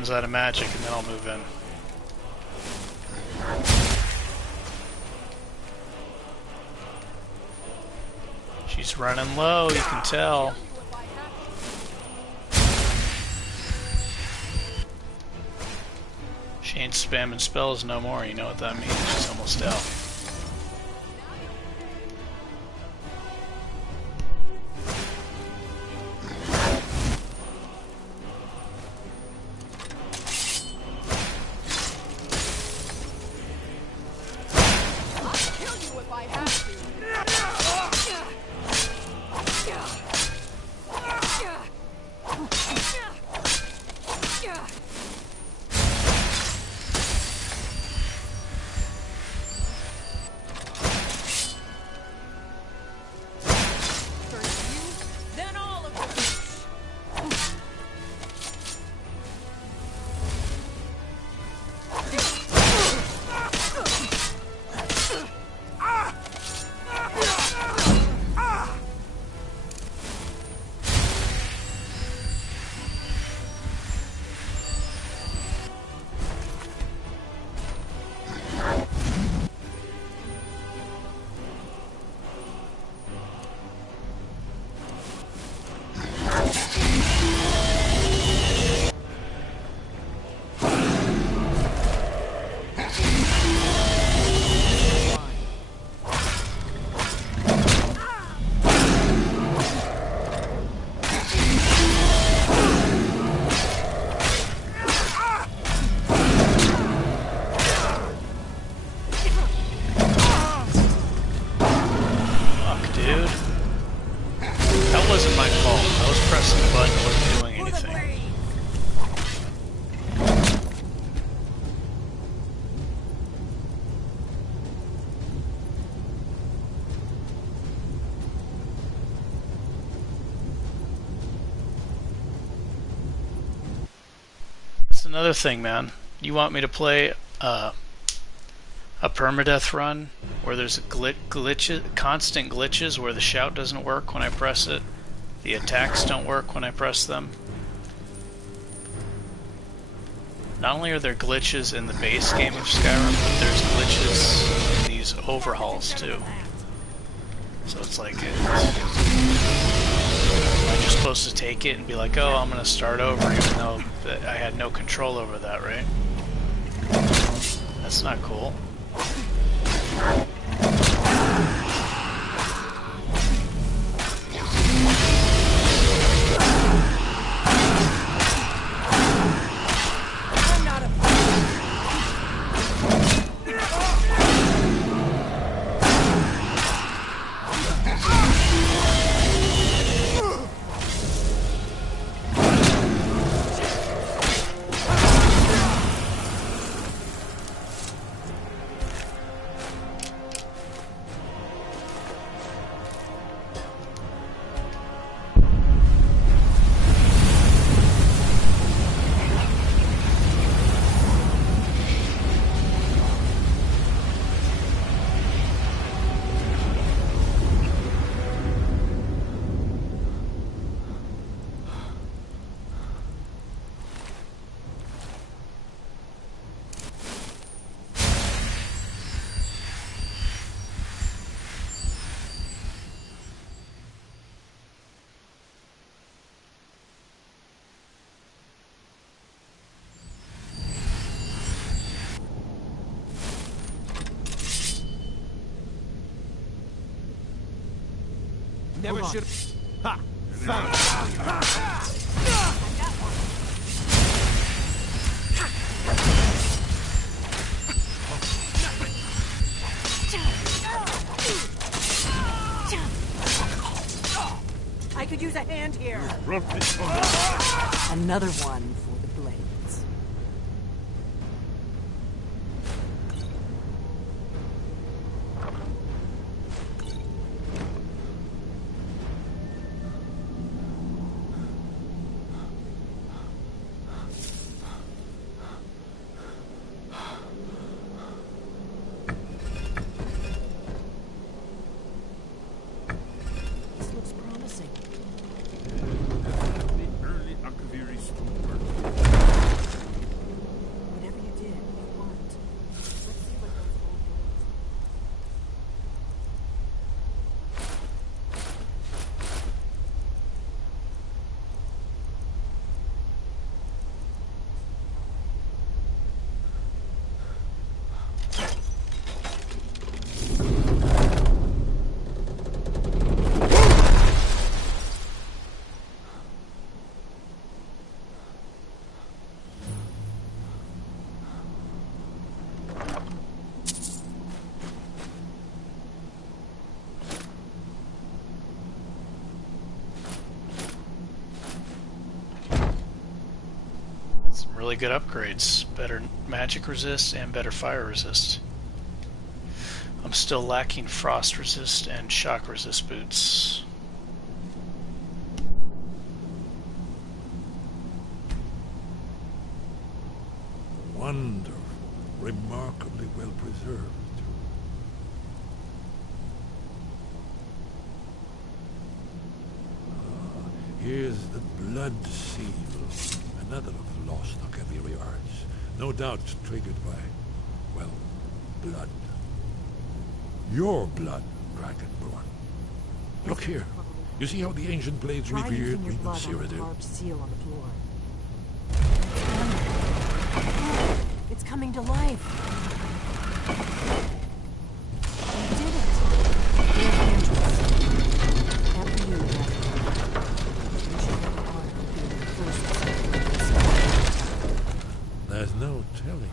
runs out of magic, and then I'll move in. She's running low, you can tell. She ain't spamming spells no more, you know what that means. She's almost out. Another thing, man. You want me to play a permadeath run where there's constant glitches where the shout doesn't work when I press it, the attacks don't work when I press them. Not only are there glitches in the base game of Skyrim, but there's glitches in these overhauls too. So it's like, am I just supposed to take it and be like, oh, I'm gonna start over, even though I had no control over that, right? That's not cool. Never should. Ha! I could use a hand here. Another one for the blades. The early Akaviri stone really good upgrades. Better magic resist and better fire resist. I'm still lacking frost resist and shock resist boots. Wonderful. Remarkably well preserved. Here's the blood seal. Another of the lost Akaviri arts. No doubt triggered by, well, blood. Your blood, Dragonborn. Look here. You see how the ancient blades revered me with Cyrodiil? Seal on the floor. It's coming to life. You did it. There's the entrance. After you, you should have the honor of being the first to see. There's no telling.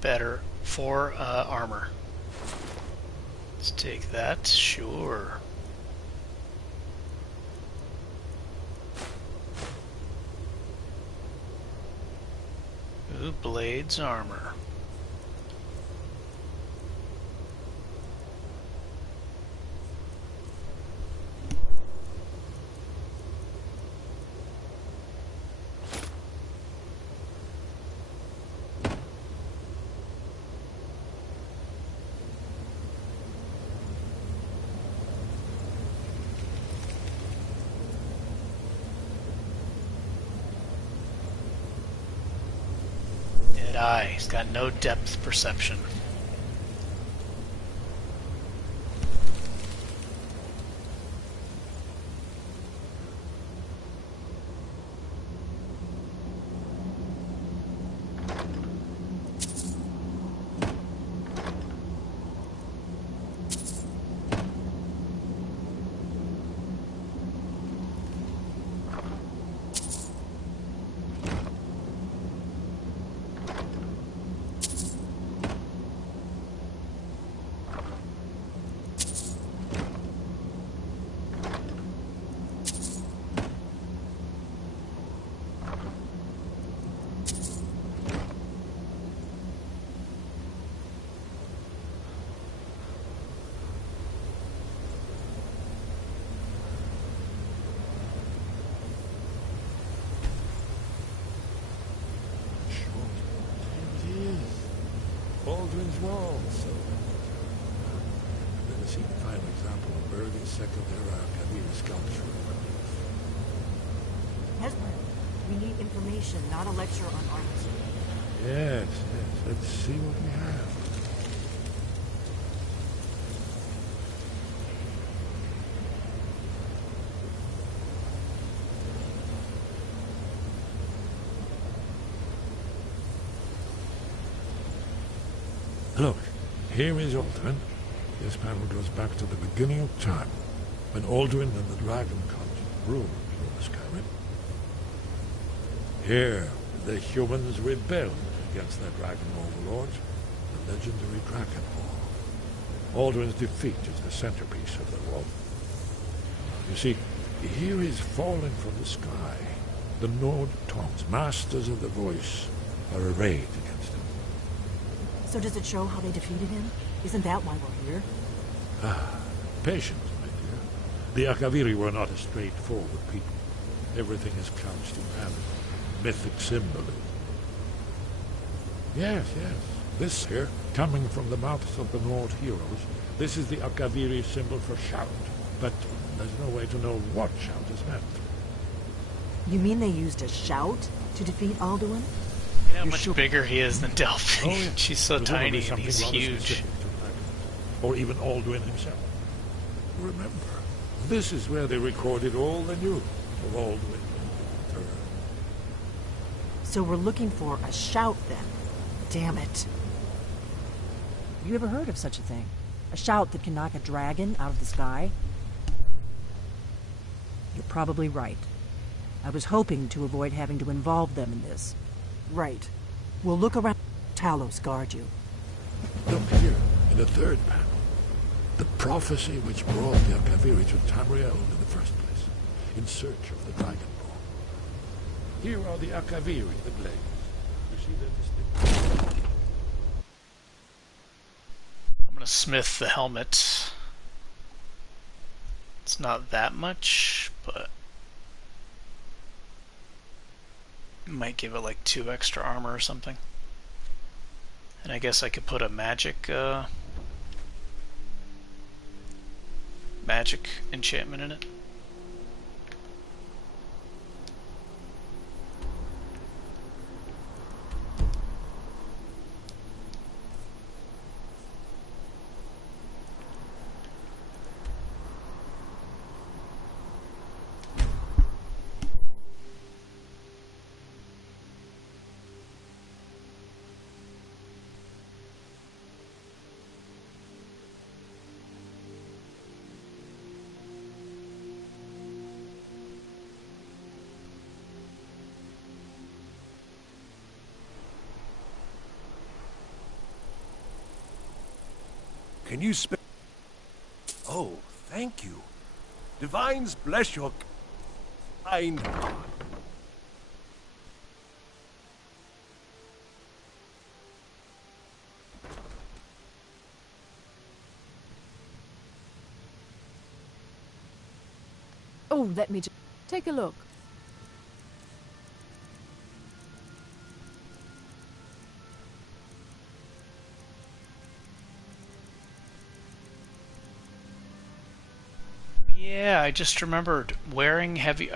Better for armor. Let's take that, sure. Ooh, blades armor. He's got no depth perception. Baldwin's Wall, so I've never seen a fine example of early Second Era Akaviri sculpture. Hesper, we need information, not a lecture on art. Yes, let's see what we have. Look, here is Alduin. This panel goes back to the beginning of time, when Alduin and the Dragon Cult ruled over Skyrim. Here, the humans rebelled against their dragon overlords, the legendary Dragon War. Alduin's defeat is the centerpiece of the war. You see, here is falling from the sky. The Nord Tongs, masters of the voice, are arrayed against him. So does it show how they defeated him? Isn't that why we're here? Ah, patience, my dear. The Akaviri were not a straightforward people. Everything is couched in mythic symbolism. Yes. This here, coming from the mouths of the Nord heroes, this is the Akaviri symbol for shout. But there's no way to know what shout is meant. You mean they used a shout to defeat Alduin? You know how much bigger he is than Delphi. Oh, yeah. She's so tiny and he's huge. Or even Alduin himself. Remember, This is where they recorded all the news of Alduin. So we're looking for a shout then. Damn it. Have you ever heard of such a thing? A shout that can knock a dragon out of the sky? You're probably right. I was hoping to avoid having to involve them in this. Right. We'll look around. Talos guard you. Look here, in the third panel. The prophecy which brought the Akaviri to Tamriel in the first place, in search of the Dragon Ball. Here are the Akaviri, the blades. You see their distinct. I'm gonna smith the helmet. It's not that much, but might give it like 2 extra armor or something. And I guess I could put a magic enchantment in it. Can you spell? Oh, thank you. Divines bless your kind heart. Oh, let me just take a look. Yeah, I just remembered wearing heavy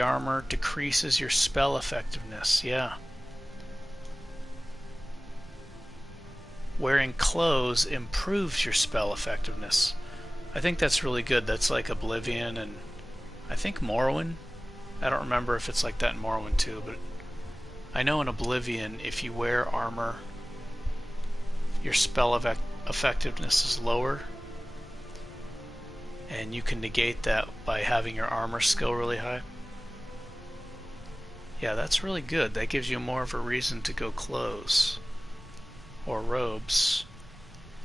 armor decreases your spell effectiveness. Yeah. Wearing clothes improves your spell effectiveness. I think that's really good. That's like Oblivion and I think Morrowind. I don't remember if it's like that in Morrowind too, but I know in Oblivion if you wear armor, your spell effectiveness is lower, and you can negate that by having your armor skill really high. Yeah, that's really good. That gives you more of a reason to go clothes or robes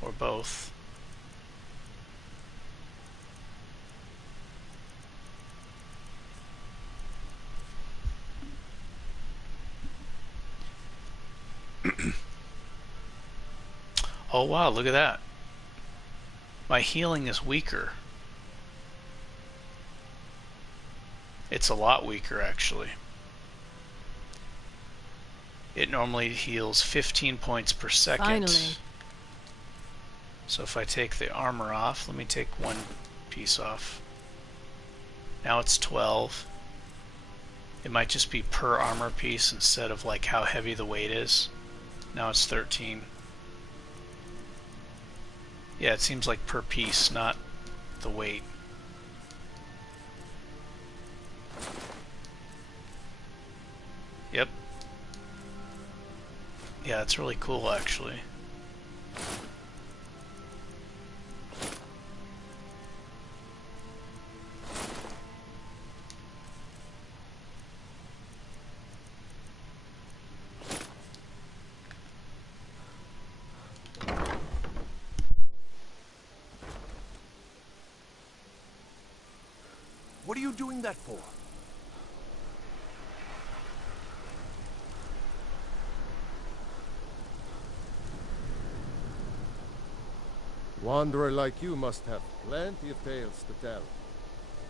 or both. Oh wow, look at that. My healing is weaker. It's a lot weaker actually. It normally heals 15 points per second. Finally. So if I take the armor off, let me take one piece off. Now it's 12. It might just be per armor piece instead of like how heavy the weight is. Now it's 13. Yeah, it seems like per piece, not the weight. Yep. Yeah, it's really cool actually. What are you doing that for? Wanderer like you must have plenty of tales to tell.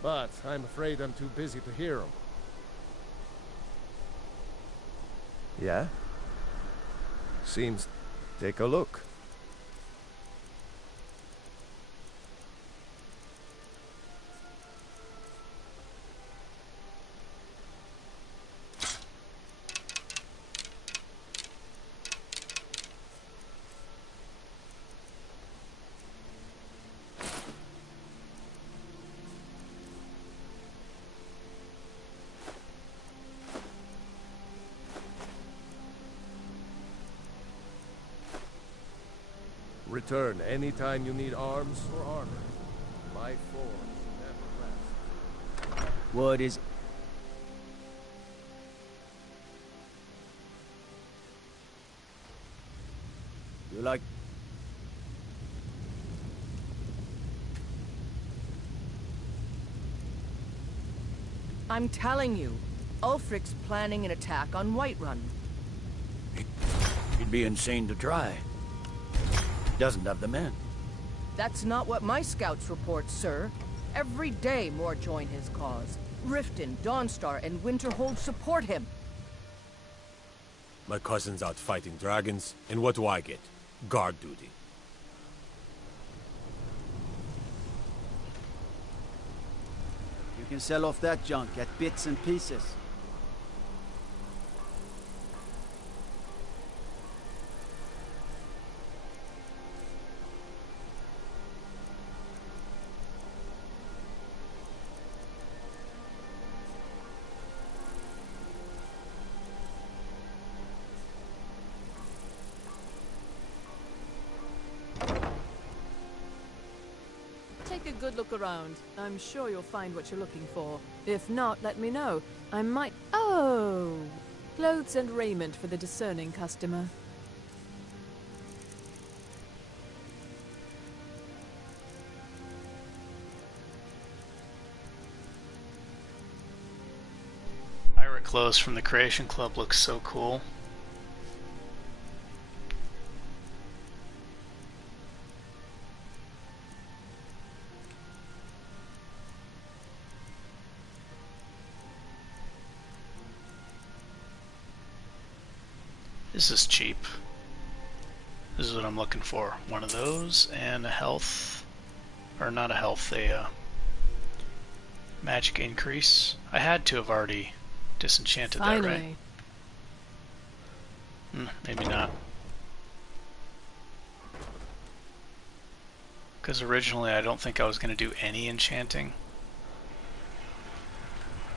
But I'm afraid I'm too busy to hear them. Yeah? Seems... Take a look. Return anytime you need arms or armor. My forge never rests. What is... You like... I'm telling you, Ulfric's planning an attack on Whiterun. He'd be insane to try. He doesn't have the men. That's not what my scouts report, sir. Every day more join his cause. Riften, Dawnstar, and Winterhold support him. My cousin's out fighting dragons, and what do I get? Guard duty. You can sell off that junk at bits and pieces. Take a good look around. I'm sure you'll find what you're looking for. If not, let me know. I might... Oh! Clothes and raiment for the discerning customer. Pirate clothes from the Creation Club looks so cool. This is cheap. This is what I'm looking for. One of those and a health, or not a health, a magic increase. I had to have already disenchanted that, right? Maybe not. Because originally I don't think I was going to do any enchanting.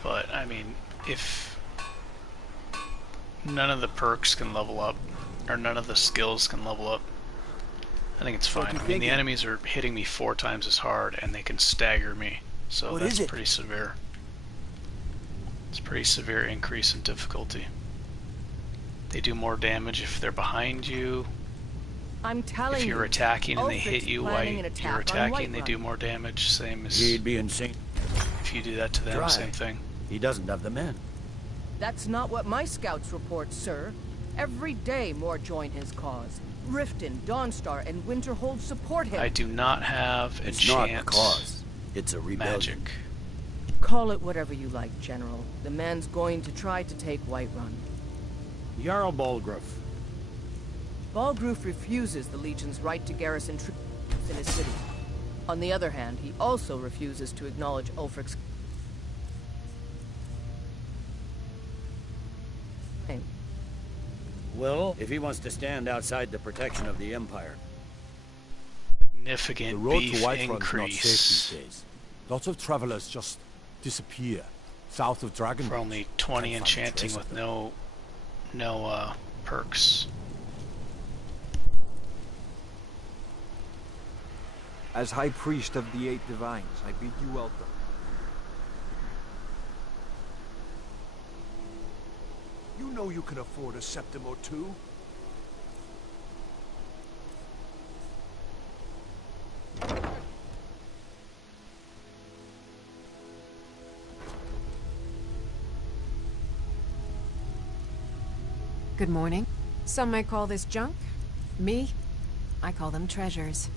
But, I mean, if none of the perks can level up, or none of the skills can level up, I think it's fine. I mean, the enemies are hitting me 4 times as hard, and they can stagger me, so that's pretty severe. It's a pretty severe increase in difficulty. They do more damage if they're behind you. I'm telling if you're attacking and they hit you while you're attacking, they Whiterun. do more damage. Same as He'd be insane. if you do that to them, same thing. He doesn't have the men. That's not what my scouts report, sir. Every day more join his cause. Riften, Dawnstar, and Winterhold support him. I do not have It's enchant not a cause. It's a rebellion. magic. Call it whatever you like, General. The man's going to try to take Whiterun. Jarl Balgruuf. Balgruuf refuses the Legion's right to garrison troops in his city. On the other hand, he also refuses to acknowledge Ulfric's claim. Well, if he wants to stand outside the protection of the Empire. Significant The road beef to Whiterun's not increase safe these days. Lots of travelers just disappear south of Dragon. for only 20 enchanting with no perks. As High Priest of the Eight Divines, I bid you welcome. You know you can afford a septim or two. Good morning. Some might call this junk. Me, I call them treasures.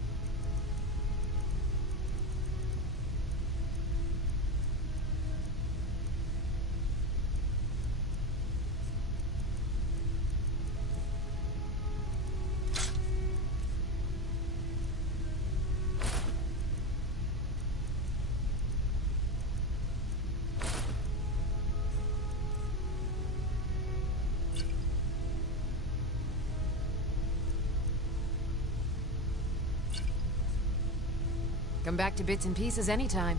Come back to bits and pieces anytime.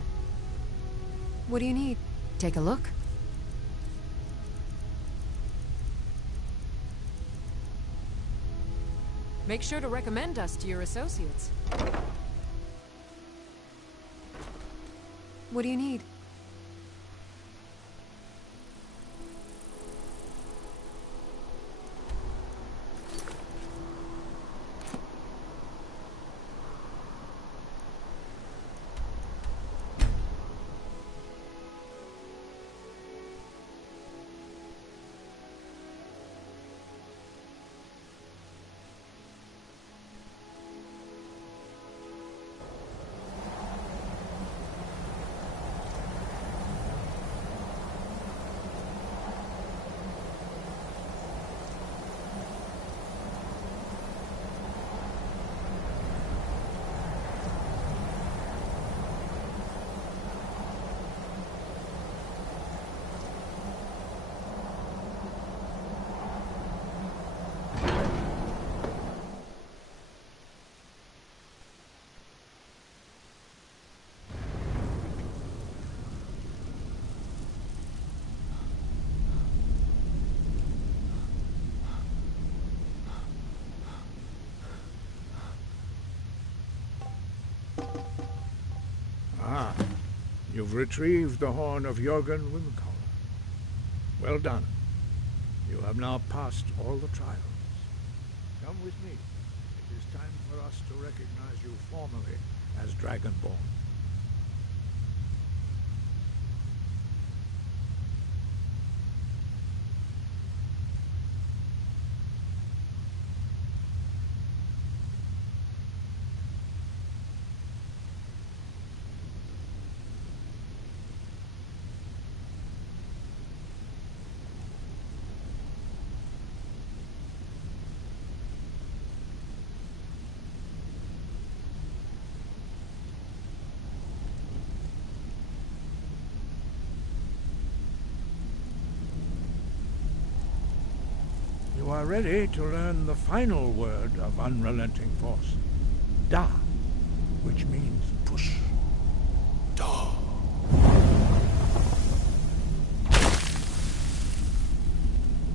What do you need? Take a look. Make sure to recommend us to your associates. What do you need? Ah, you've retrieved the horn of Jürgen Wimkow. Well done. You have now passed all the trials. Come with me. It is time for us to recognize you formally as Dragonborn. You are ready to learn the final word of unrelenting force. Da, which means push. Da.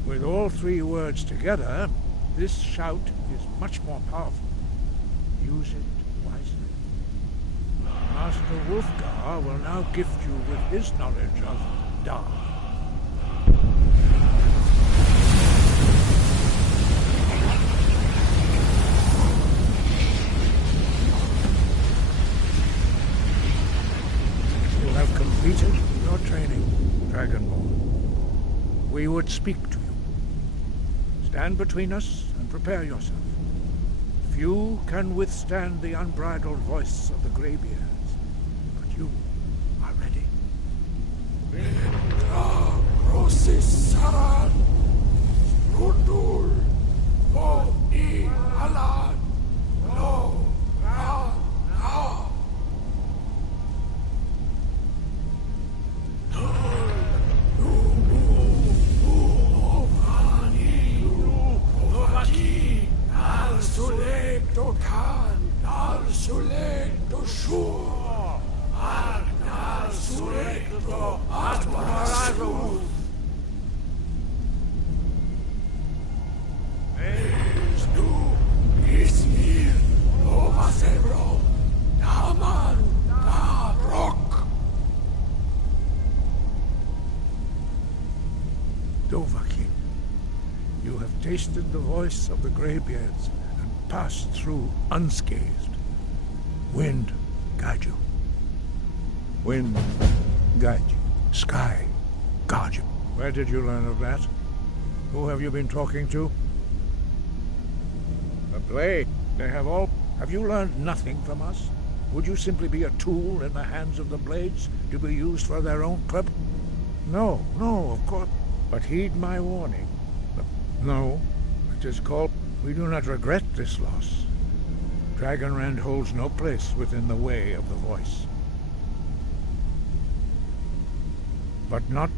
With all three words together, this shout is much more powerful. Use it wisely. Master Wulfgar will now gift you with his knowledge of Da. Completed your training, Dragonborn. We would speak to you. Stand between us and prepare yourself. Few can withstand the unbridled voice of the Greybeards, but you are ready. Dovahkiin, you have tasted the voice of the Greybeards and passed through unscathed. Wind, guide you. Wind, guide you. Sky, guard you. Where did you learn of that? Who have you been talking to? The Blade. They have all... Have you learned nothing from us? Would you simply be a tool in the hands of the Blades to be used for their own purpose? No, of course. But heed my warning. No, it is called... We do not regret this loss. Dragonrend holds no place within the way of the voice. But not,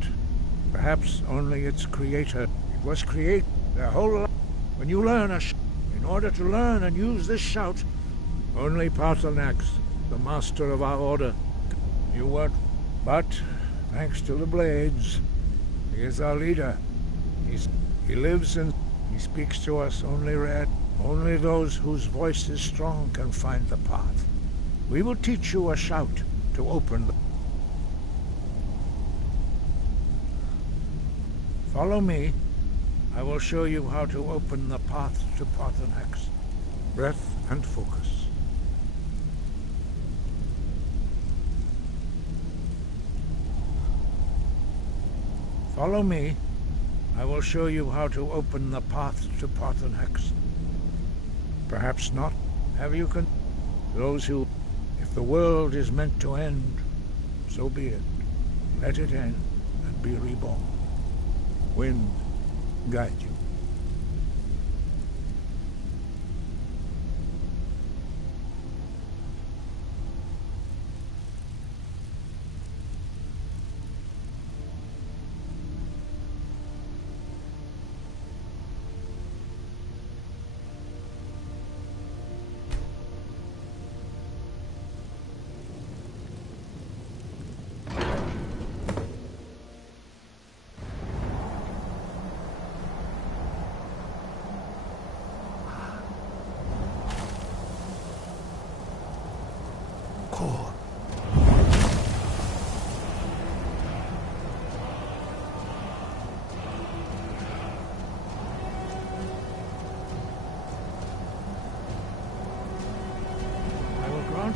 perhaps, only its creator. It was created their whole life. When you learn in order to learn and use this shout, only Paarthurnax, the master of our order, you weren't. But, thanks to the Blades, he is our leader. He lives and he speaks to us only rare. Only those whose voice is strong can find the path. We will teach you a shout to open the... Follow me. I will show you how to open the path to Paarthurnax. Breath and focus. Follow me. I will show you how to open the path to Paarthurnax. Perhaps not. Have you those who... If the world is meant to end, so be it. Let it end and be reborn. Wind, guide you.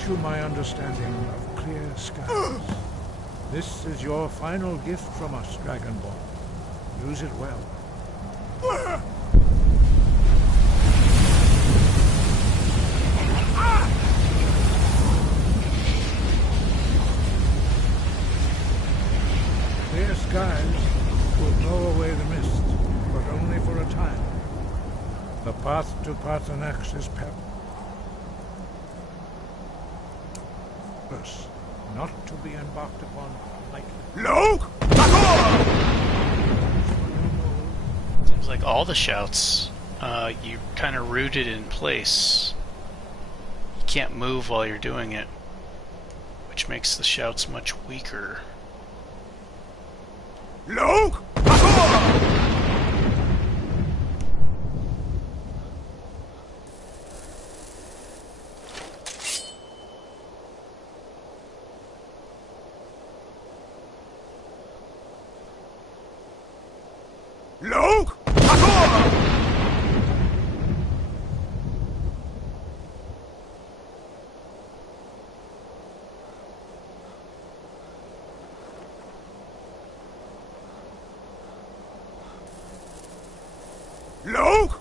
You my understanding of clear skies. This is your final gift from us, Dragonborn. Use it well. Clear skies will blow away the mist, but only for a time. The path to Paarthurnax is not to be embarked upon lightly. Look! Seems like all the shouts, you're kind of rooted in place. You can't move while you're doing it, which makes the shouts much weaker. Look! Look! Look!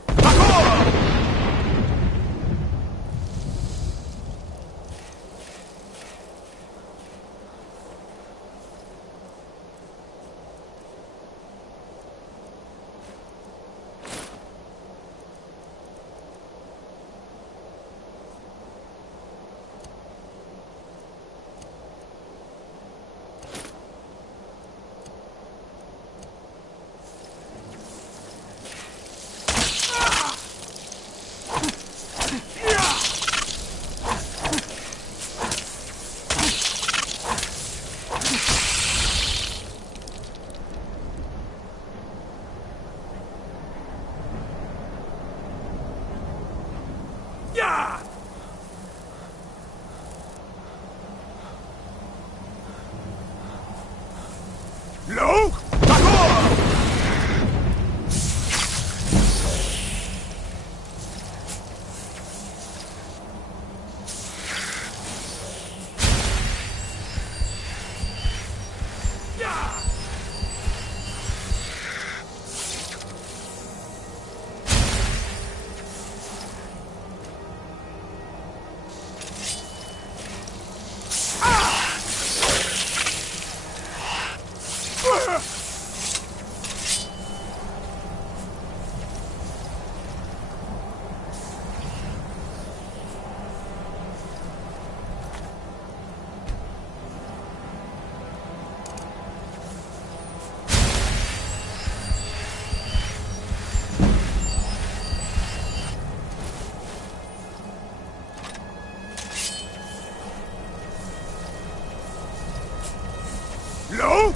Look! Look!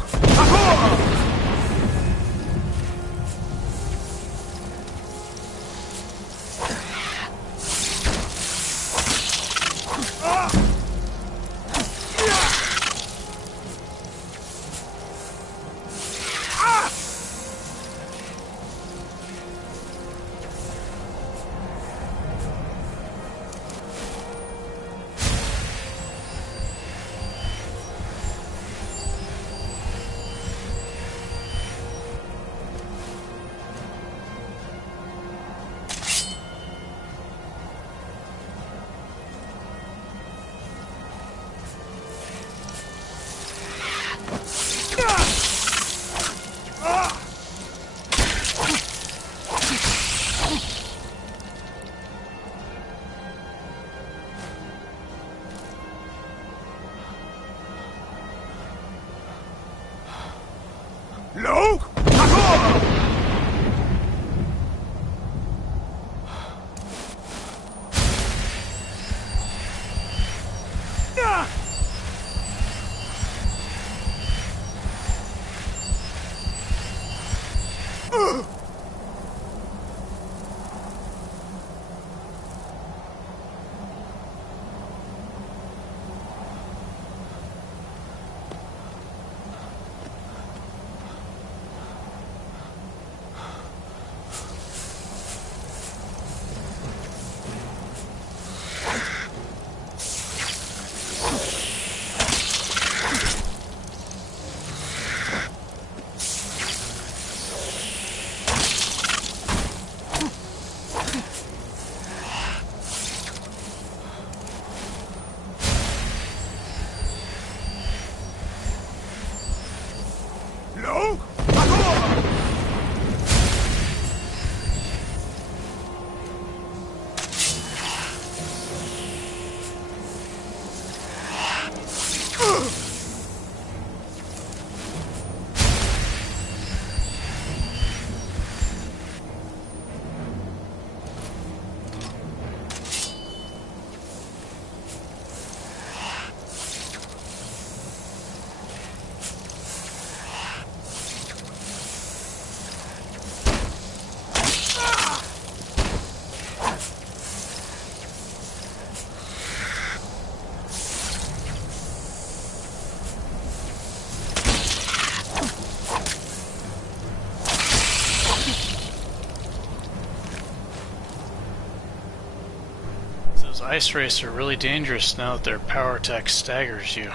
Those ice wraiths are really dangerous now that their power attack staggers you.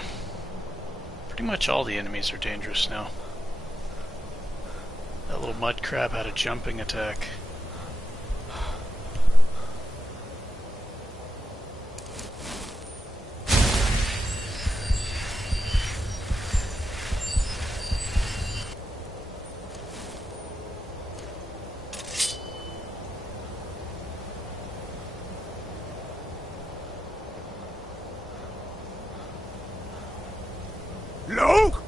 Pretty much all the enemies are dangerous now. That little mud crab had a jumping attack. Look!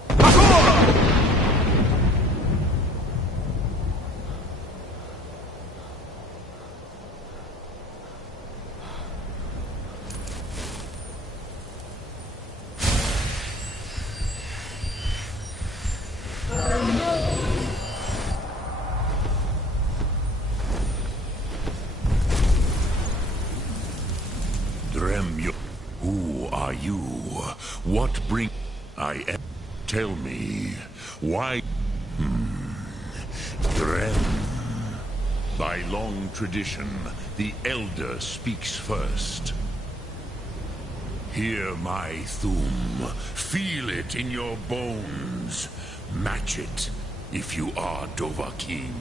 Drem, who are you? What bring... I am... Tell me, why... Drem. By long tradition, the Elder speaks first. Hear my thum. Feel it in your bones. Match it, if you are Dovahkiin.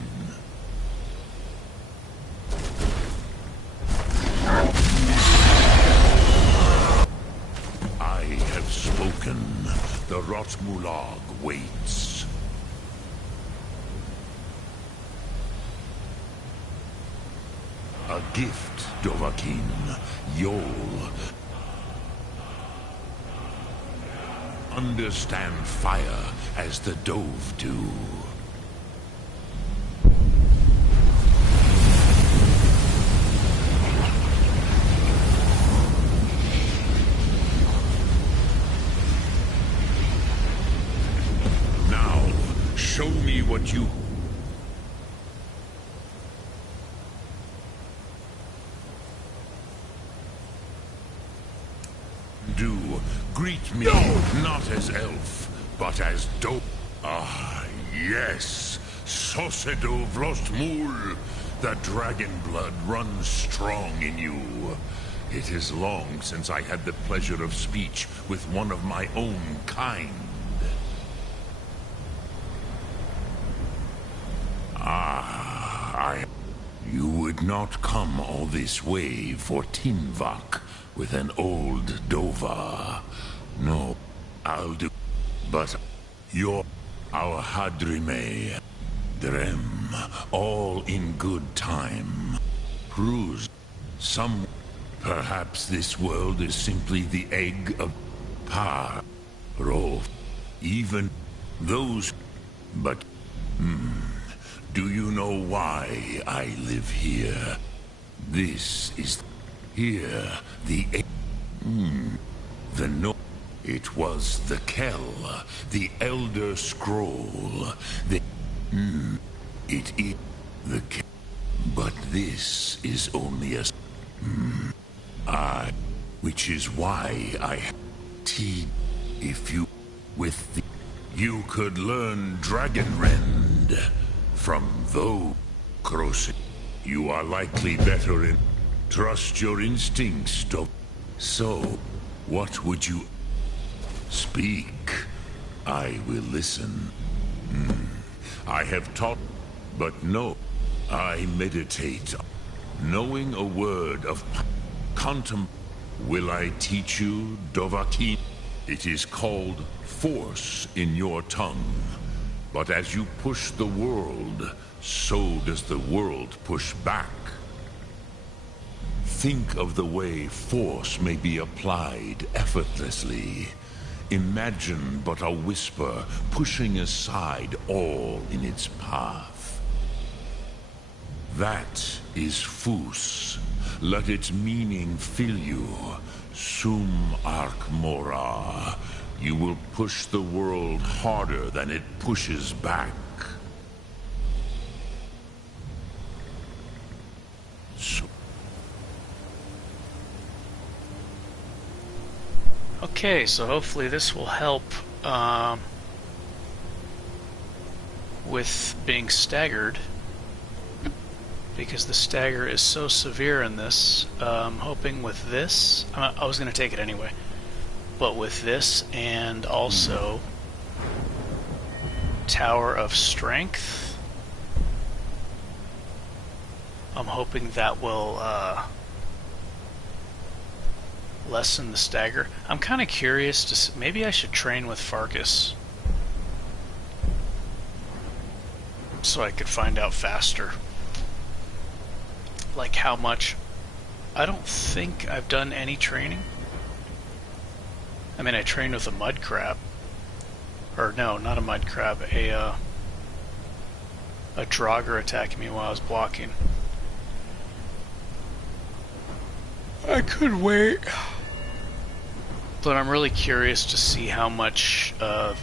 I have spoken. The Rotmulag waits. A gift, Dovahkiin. Yol. Understand fire as the Dove do. Show me what you... do. Greet me, not as elf, but as Do... Ah, yes. Sosedo Vlostmul. The dragon blood runs strong in you. It is long since I had the pleasure of speech with one of my own kind. You would not come all this way for Tinvak with an old Dova. No, I'll do... But our Hadrime, Drem, all in good time. Cruz, some... Perhaps this world is simply the egg of Par, Rolf, even those... But... Do you know why I live here? This is... Here, the... The no... It was the Kell, the Elder Scroll, the... It is the Kell. But this is only a... Which is why I... If you... With the... You could learn Dragonrend. From those, Krosi, you are likely better in... Trust your instincts, So, what would you... Speak. I will listen. I have taught... But no, I meditate. Knowing a word of... Will I teach you, Dovahkiin? It is called force in your tongue. But as you push the world, so does the world push back. Think of the way force may be applied effortlessly. Imagine but a whisper pushing aside all in its path. That is Fus. Let its meaning fill you. Sum Ark Mora. You will push the world harder than it pushes back. Okay, so hopefully this will help with being staggered. because the stagger is so severe in this. I'm hoping with this, I was going to take it anyway, but with this and also Tower of Strength, I'm hoping that will lessen the stagger. I'm kind of curious to maybe I should train with Farkas so I could find out faster, like how much. I don't think I've done any training. I mean, I trained with a mud crab, or no, not a mud crab, a Draugr attacking me while I was blocking. I could wait, but I'm really curious to see how much the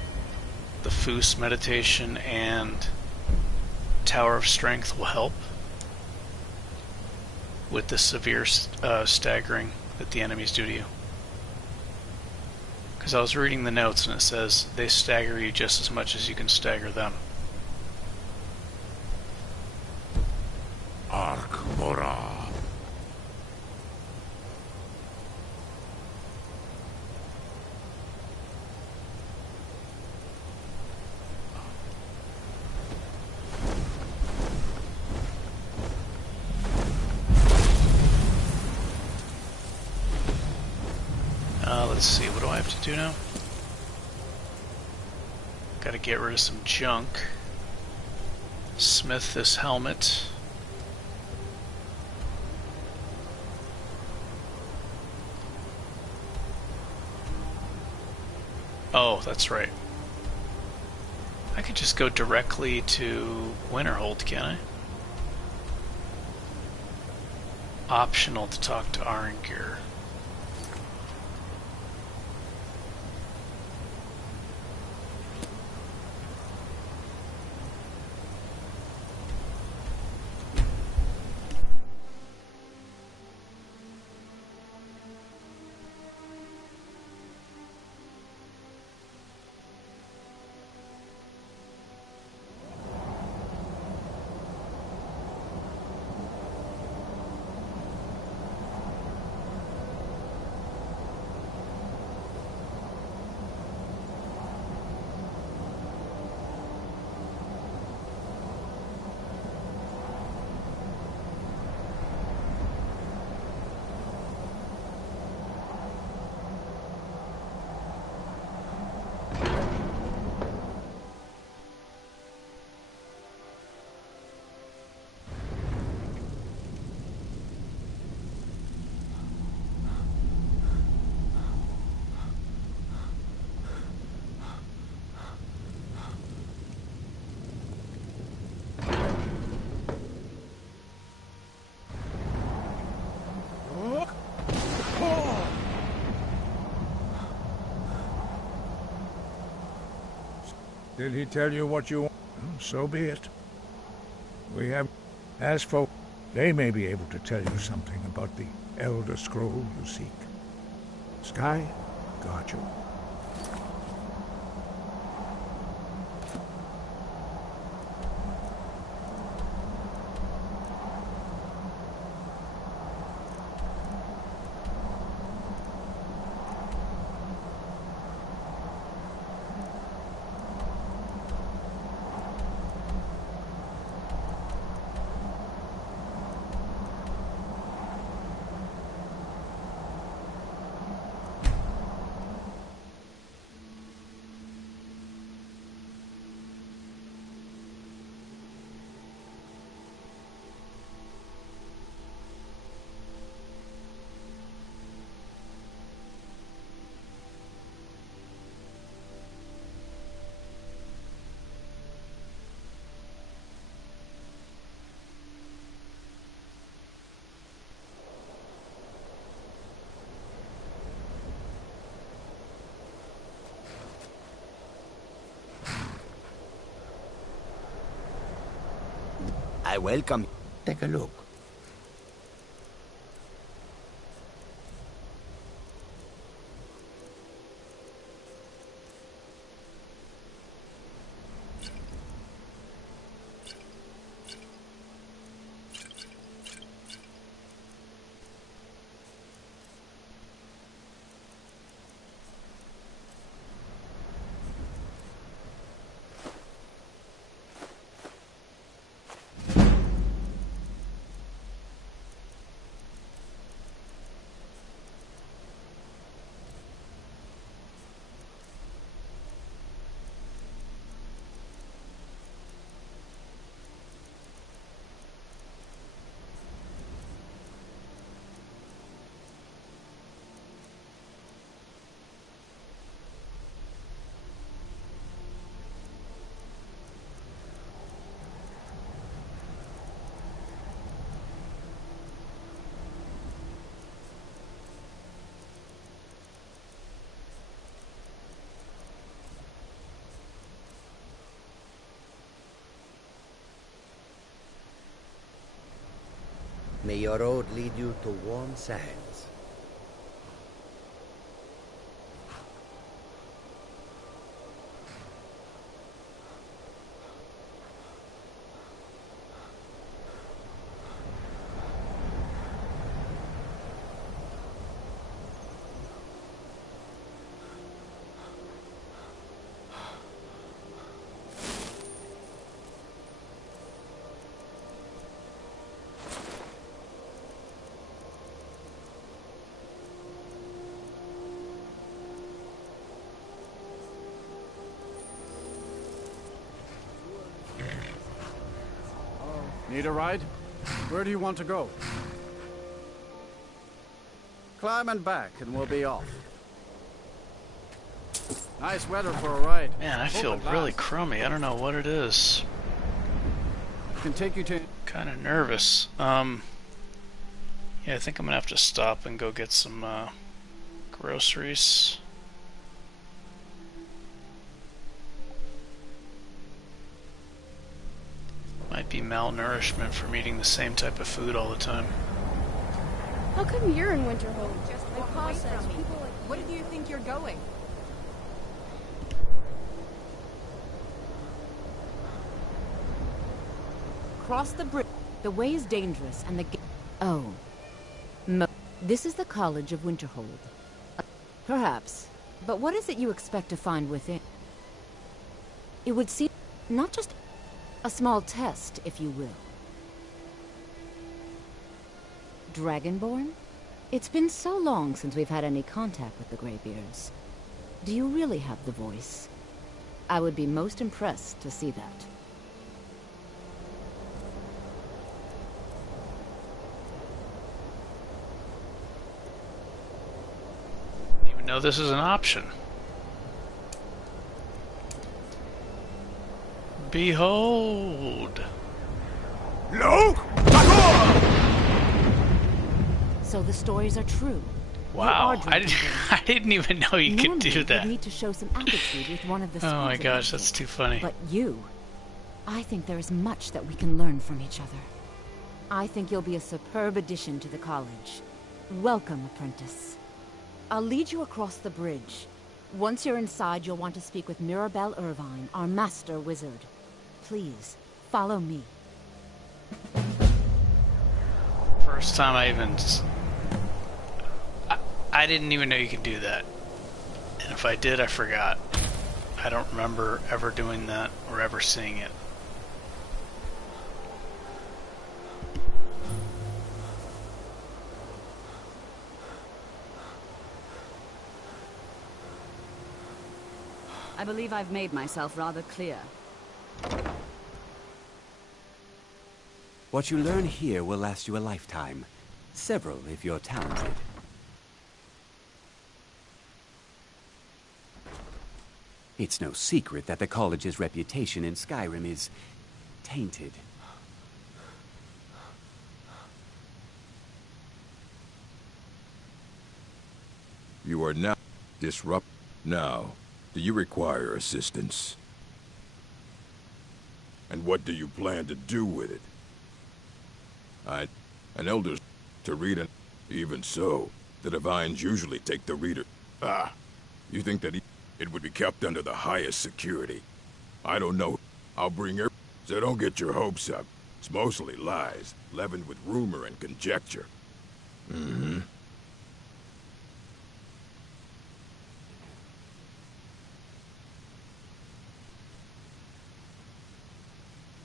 Foos meditation and Tower of Strength will help with the severe staggering that the enemies do to you. Because I was reading the notes and it says they stagger you just as much as you can stagger them. Arkmora. Let's see, what do I have to do now? Gotta get rid of some junk. Smith this helmet. Oh, that's right. I could just go directly to Winterhold, can't I? Optional to talk to Arngir. Did he tell you what you want? Well, so be it. We have... As for... They may be able to tell you something about the Elder Scroll you seek. Sky, got you. I welcome. Take a look. May your road lead you to warm sands. Need a ride? Where do you want to go? Climb and back, and we'll be off. Nice weather for a ride. Man, I feel really crummy. I don't know what it is. Can take you to. Kind of nervous. Yeah, I think I'm gonna have to stop and go get some groceries. Might be malnourishment from eating the same type of food all the time. How come you're in Winterhold? Just My walk pa away says from me. people like Where do you think you're going? Cross the bridge. The way is dangerous, and the Oh. This is the College of Winterhold. Perhaps. But what is it you expect to find within? It would seem not just a small test, if you will. Dragonborn? It's been so long since we've had any contact with the Greybeards. Do you really have the voice? I would be most impressed to see that. Didn't even know this is an option. Behold! Look! So the stories are true. Wow, I didn't even know you could do that. You'd need to show some aptitude with one of the Oh my skills gosh, that's too funny. But you, I think there is much that we can learn from each other. I think you'll be a superb addition to the college. Welcome, apprentice. I'll lead you across the bridge. Once you're inside, you'll want to speak with Mirabelle Irvine, our master wizard. Please, follow me. First time I even... I didn't even know you could do that. And if I did, I forgot. I don't remember ever doing that or ever seeing it. I believe I've made myself rather clear. What you learn here will last you a lifetime. Several, if you're talented. It's no secret that the college's reputation in Skyrim is tainted. You are now disrupt. Now, do you require assistance? And what do you plan to do with it? An elder to read an... Even so, the divines usually take the reader. Ah, you think that it would be kept under the highest security? I don't know. I'll bring her... So don't get your hopes up. It's mostly lies, leavened with rumor and conjecture. Mm-hmm.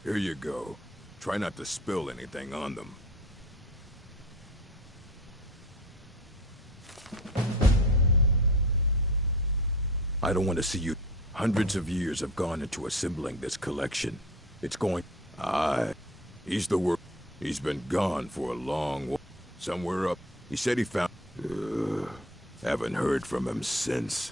Here you go. Try not to spill anything on them. I don't want to see you. Hundreds of years have gone into assembling this collection. It's going... he's the work. He's been gone for a long while. Somewhere up. He said he found... haven't heard from him since.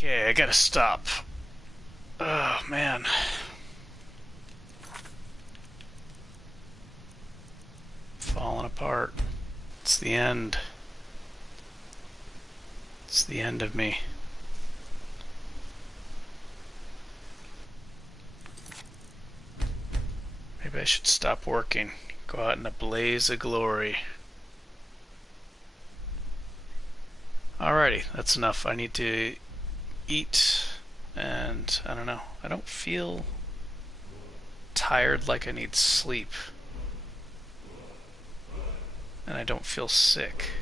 Okay, I gotta stop. Oh, man. Falling apart. It's the end. It's the end of me. Maybe I should stop working. Go out in a blaze of glory. Alrighty, that's enough. I need to eat, and I don't know. I don't feel tired like I need sleep. And I don't feel sick.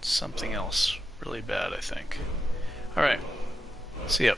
Something else really bad, I think. Alright, see ya.